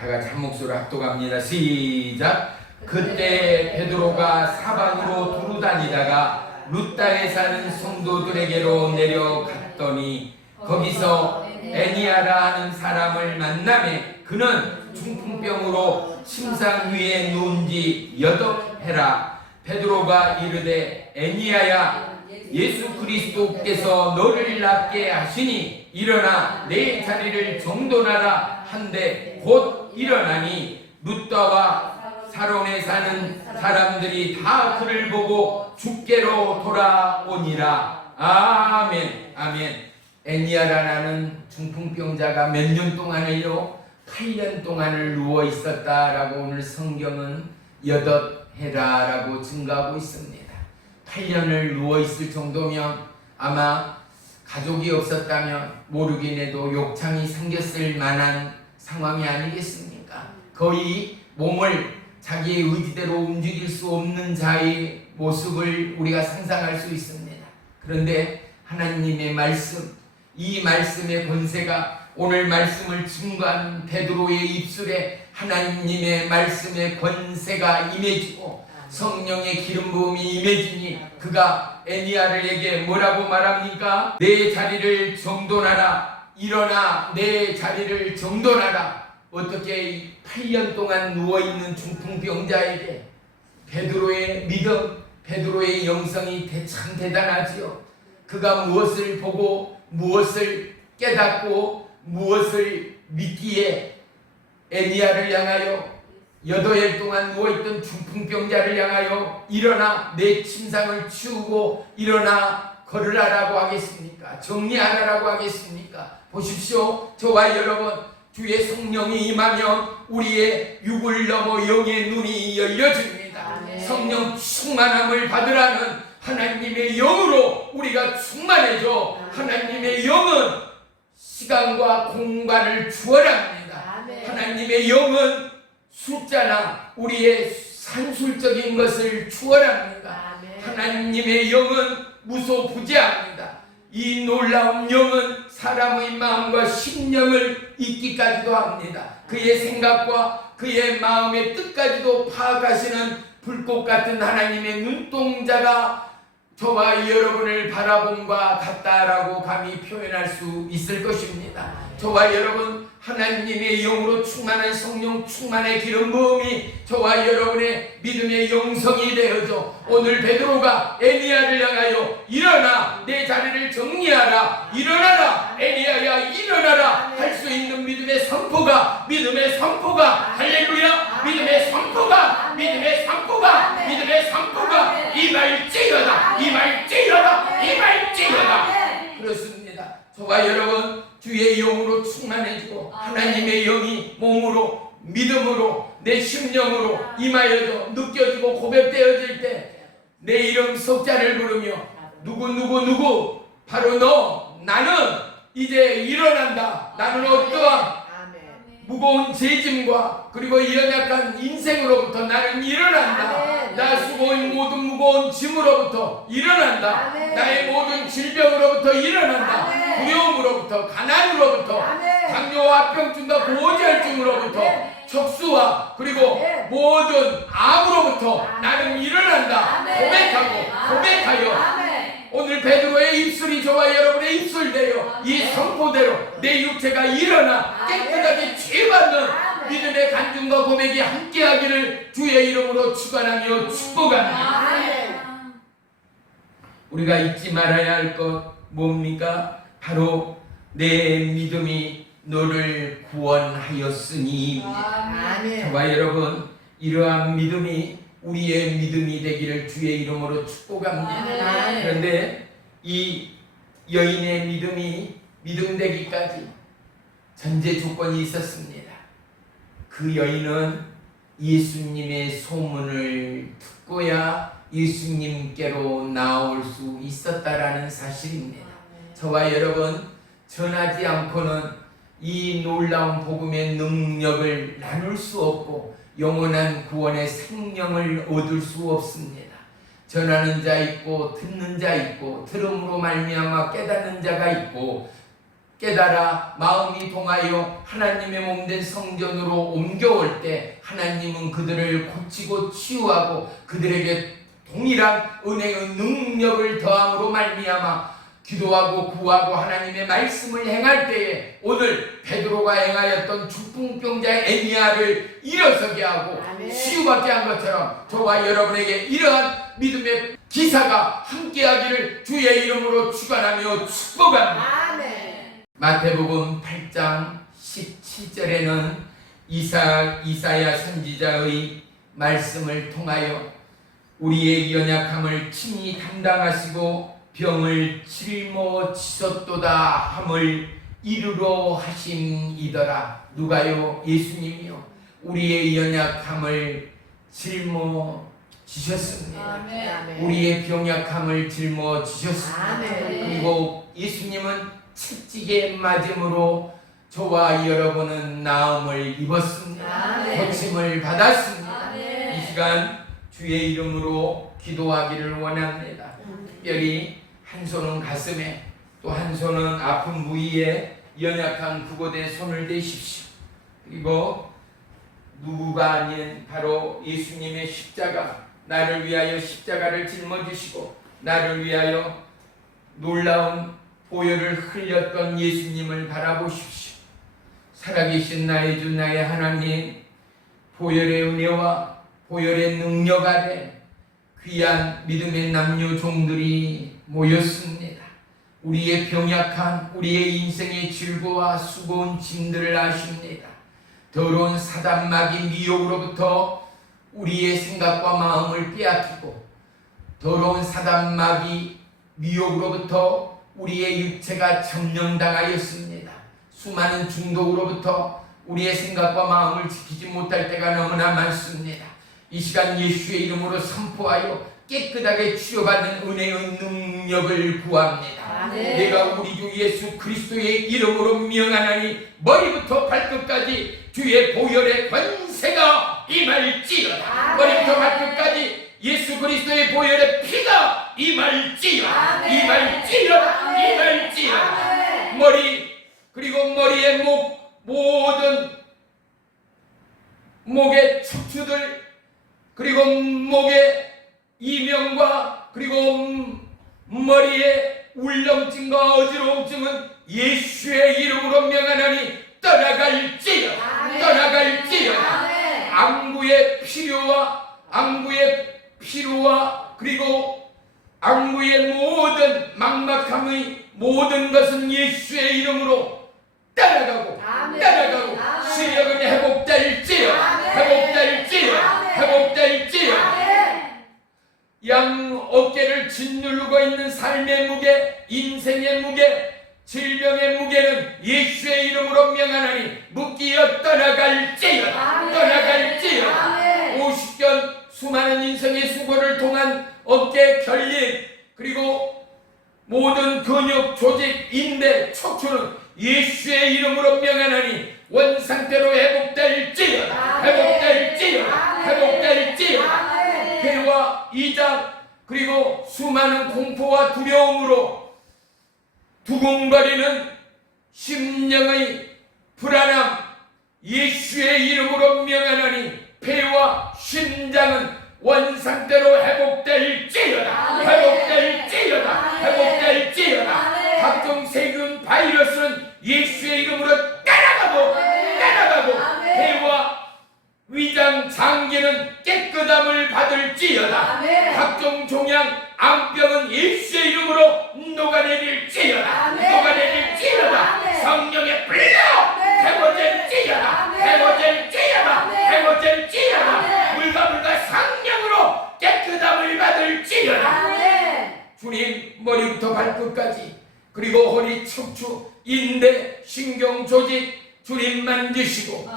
다 같이 한 목소리로 합독합니다. 시작. 그때 베드로가 사방으로 두루 다니다가 룻다에 사는 성도들에게로 내려갔더니 거기서 애니아라 하는 사람을 만나매 그는 중풍병으로 침상 위에 누운 지 8해라. 베드로가 이르되 애니아야 예수 그리스도께서 너를 낫게 하시니 일어나 내 자리를 정돈하라 한데 곧 일어나니 룻다와 사론에 사는 사람들이 다 그를 보고 주께로 돌아오니라. 아멘. 아멘. 애니아라는 중풍병자가 몇 년 동안을요? 8년 동안을 누워 있었다라고 오늘 성경은 8해라라고 증가하고 있습니다. 8년을 누워 있을 정도면 아마 가족이 없었다면 모르긴 해도 욕창이 생겼을 만한 상황이 아니겠습니까? 거의 몸을 자기의 의지대로 움직일 수 없는 자의 모습을 우리가 상상할 수 있습니다. 그런데 하나님의 말씀, 이 말씀의 권세가 오늘 말씀을 증거한 베드로의 입술에 하나님의 말씀의 권세가 임해지고 성령의 기름 부음이 임해지니 그가 애니아를에게 뭐라고 말합니까? 내 자리를 정돈하라. 일어나 내 자리를 정돈하라. 어떻게 8년 동안 누워있는 중풍병자에게 베드로의 믿음, 베드로의 영성이 참 대단하지요. 그가 무엇을 보고 무엇을 깨닫고 무엇을 믿기에 애니아를 향하여 8해 동안 누워있던 중풍병자를 향하여 일어나 내 침상을 치우고 일어나 걸으라라고 하겠습니까? 정리하라라고 하겠습니까? 보십시오. 저와 여러분, 주의 성령이 임하면 우리의 육을 넘어 영의 눈이 열려집니다. 성령 충만함을 받으라는 하나님의 영으로 우리가 충만해져 하나님의 영은 시간과 공간을 추월합니다. 하나님의 영은 숫자나 우리의 산술적인 것을 추월합니다. 하나님의 영은 무소부재합니다. 이 놀라운 영은 사람의 마음과 심령을 잊기까지도 합니다. 그의 생각과 그의 마음의 뜻까지도 파악하시는 불꽃 같은 하나님의 눈동자가 저와 여러분을 바라본과 같다라고 감히 표현할 수 있을 것입니다. 저와 여러분, 하나님의 영으로 충만한 성령 충만의 기름 부음이 저와 여러분의 믿음의 영성이 되어져 오늘 베드로가 에니야를 향하여 일어나 내 자리를 정리하라, 일어나라 에니야야 일어나라 할 수 있는 믿음의 선포가 할렐루야, 믿음의 선포가 이말지어다 그렇습니다. 저와 여러분, 주의 영으로 충만해지고 하나님의 영이 몸으로 믿음으로 내 심령으로 임하여져 느껴지고 고백되어질 때 내 이름 석자를 부르며 누구 바로 너, 나는 이제 일어난다. 나는 어떠한 무거운 죄짐과 그리고 연약한 인생으로부터 나는 일어난다. 나 수고의 모든 무거운 짐으로부터 일어난다. 나의 모든 질병으로부터 일어난다. 두려움으로부터, 가난으로부터, 당뇨와 합병증과 고지혈증으로부터, 척수와 그리고 모든 암으로부터 나는 일어난다. 고백하여 오늘 베드로의 입술이 저와 여러분의 입술되어 이 선포대로 내 육체가 일어나 깨끗하게 죄받는 믿음의 간증과 고백이 함께하기를 주의 이름으로 축원하며 축복합니다. 우리가 잊지 말아야 할 것 뭡니까? 바로 내 믿음이 너를 구원하였으니. 저와 여러분, 이러한 믿음이 우리의 믿음이 되기를 주의 이름으로 축복합니다. 그런데 이 여인의 믿음이 믿음 되기까지 전제 조건이 있었습니다. 그 여인은 예수님의 소문을 듣고야 예수님께로 나올 수 있었다라는 사실입니다. 저와 여러분, 전하지 않고는 이 놀라운 복음의 능력을 나눌 수 없고 영원한 구원의 생명을 얻을 수 없습니다. 전하는 자 있고 듣는 자 있고 들음으로 말미암아 깨닫는 자가 있고 깨달아 마음이 동하여 하나님의 몸된 성전으로 옮겨올 때 하나님은 그들을 고치고 치유하고 그들에게 동일한 은혜의 능력을 더함으로 말미암아 기도하고 구하고 하나님의 말씀을 행할 때에 오늘 베드로가 행하였던 중풍병자 에니야를 일어서게 하고 치유받게 한 것처럼 저와 여러분에게 이러한 믿음의 기사가 함께하기를 주의 이름으로 축원하며 축복합니다. 마태복음 8장 17절에는 이사야 선지자의 말씀을 통하여 우리의 연약함을 친히 담당하시고 병을 짊어지셨도다 함을 이루러 하심이더라. 누가요? 예수님이요. 우리의 연약함을 짊어지셨습니다. 우리의 병약함을 짊어지셨습니다. 그리고 예수님은 채찍에 맞음으로 저와 여러분은 나음을 입었습니다. 고침을 받았습니다. 이 시간 주의 이름으로 기도하기를 원합니다. 특별히 한 손은 가슴에 또 한 손은 아픈 부위에 연약한 그곳에 손을 대십시오. 그리고 누구가 아닌 바로 예수님의 십자가, 나를 위하여 십자가를 짊어지시고 나를 위하여 놀라운 보혈을 흘렸던 예수님을 바라보십시오. 살아계신 나의 주 나의 하나님, 보혈의 은혜와 보혈의 능력 아래 귀한 믿음의 남녀 종들이 모였습니다. 우리의 병약한 우리의 인생의 질고와 수고운 짐들을 아십니다. 더러운 사단마귀 미혹으로부터 우리의 생각과 마음을 빼앗기고 더러운 사단마귀 미혹으로부터 우리의 육체가 점령당하였습니다. 수많은 중독으로부터 우리의 생각과 마음을 지키지 못할 때가 너무나 많습니다. 이 시간 예수의 이름으로 선포하여 깨끗하게 치료받는 은혜의 능력을 구합니다. 내가 우리 주 예수 그리스도의 이름으로 명하나니 머리부터 발끝까지 주의 보혈의 권세가 임할지어다. 머리부터 발끝까지 예수 그리스도의 보혈의 피가 임할지어다. 임할지어다. 임할지어다. 머리 그리고 머리의 모든 목의 척추들 그리고 목의 이명과 그리고 머리의 울렁증과 어지러움증은 예수의 이름으로 명하노니 떠나갈지어다. 떠나갈지어다. 안구의 피로와 그리고 안구의 모든 막막함의 모든 것은 예수의 이름으로 떠나가고 시력은 회복될지어다. 양 어깨를 짓누르고 있는 삶의 무게, 인생의 무게, 질병의 무게는 예수의 이름으로 명하노니 묶이어 떠나갈지어다. 50견 수많은 인생의 수고를 통한 어깨 결림 그리고 모든 근육, 조직, 인대, 척추는 예수의 이름으로 명하노니 원상태로 회복될지어다. 폐와 이장 그리고 수많은 공포와 두려움으로 두근거리는 심령의 불안함 예수의 이름으로 명하노니 폐와 심장은 원상태로 회복될지어다. 각종 세균 바이러스는 예수의 이름으로 떠나가고 폐와 위장 장기는 깨끗함을 받을지어다. 각종 종양 암병은 예수의 이름으로 녹아내릴지어다. 성령의 불로 회복될지어다. 물과 성령으로 깨끗함을 받을지어다. 주님 머리부터 발끝까지 그리고 허리, 척추, 인대, 신경, 조직 주님 만지시고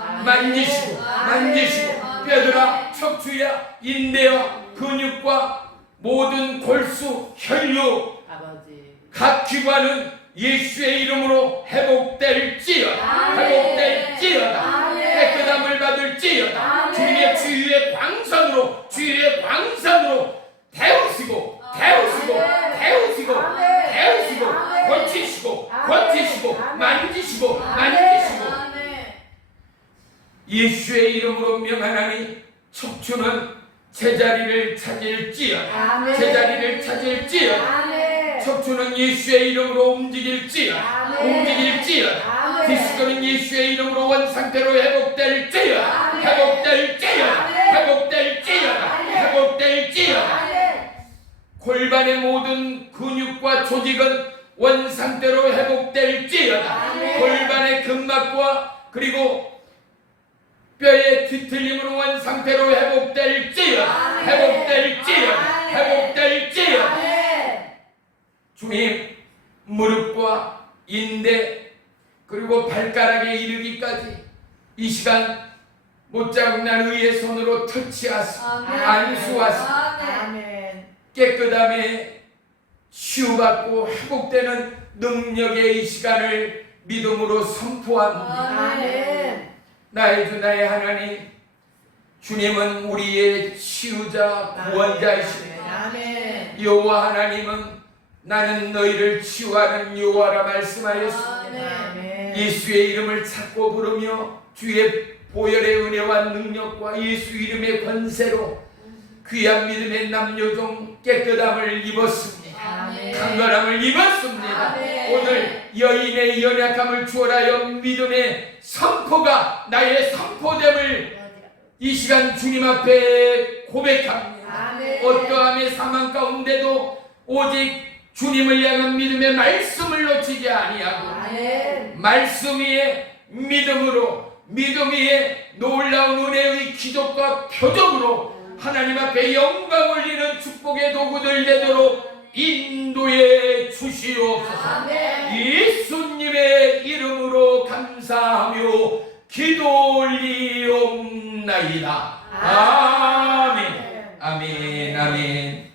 뼈들아, 척추야, 인대와 근육과 모든 골수, 혈류 각 기관은 예수의 이름으로 회복될지어다. 깨끗함을 받을지어다. 주님의 주유의 광선으로 태우시고 고치시고 만지시고 예수의 이름으로 명하노니 척추는 제자리를 찾을지어다. 척추는 예수의 이름으로 움직일지어다. 디스크는 예수의 이름으로 원상태로 회복될지어다. 골반의 모든 근육과 조직은 원상태로 회복될지어다. 골반의 근막과 그리고 뼈의 뒤틀림으로 원상태로 회복될지어다. 주님 무릎과 인대 그리고 발가락에 이르기까지 이 시간 못자국난 의의 손으로 터치하시고 안수하시고 깨끗함에 치유받고 회복되는 능력의 이 시간을 믿음으로 선포합니다. 나의 주 나의 하나님 주님은 우리의 치유자 구원자이십니다. 여호와 하나님은 나는 너희를 치유하는 여호와라 말씀하였습니다. 예수의 이름을 찾고 부르며 주의 보혈의 은혜와 능력과 예수 이름의 권세로 귀한 믿음의 남녀종 깨끗함을 입었습니다. 강건함을 입었습니다. 오늘 여인의 연약함을 추월하여 믿음의 선포가 나의 선포됨을 이 시간 주님 앞에 고백합니다. 어떠함의 사망 가운데도 오직 주님을 향한 믿음의 말씀을 놓치지 아니하고 말씀 위에 믿음으로 믿음 위에 놀라운 은혜의 기적과 표적으로 하나님 앞에 영광 올리는 축복의 도구들 되도록 인도해 주시옵소서. 예수님의 이름으로 감사하며 기도 올리옵나이다.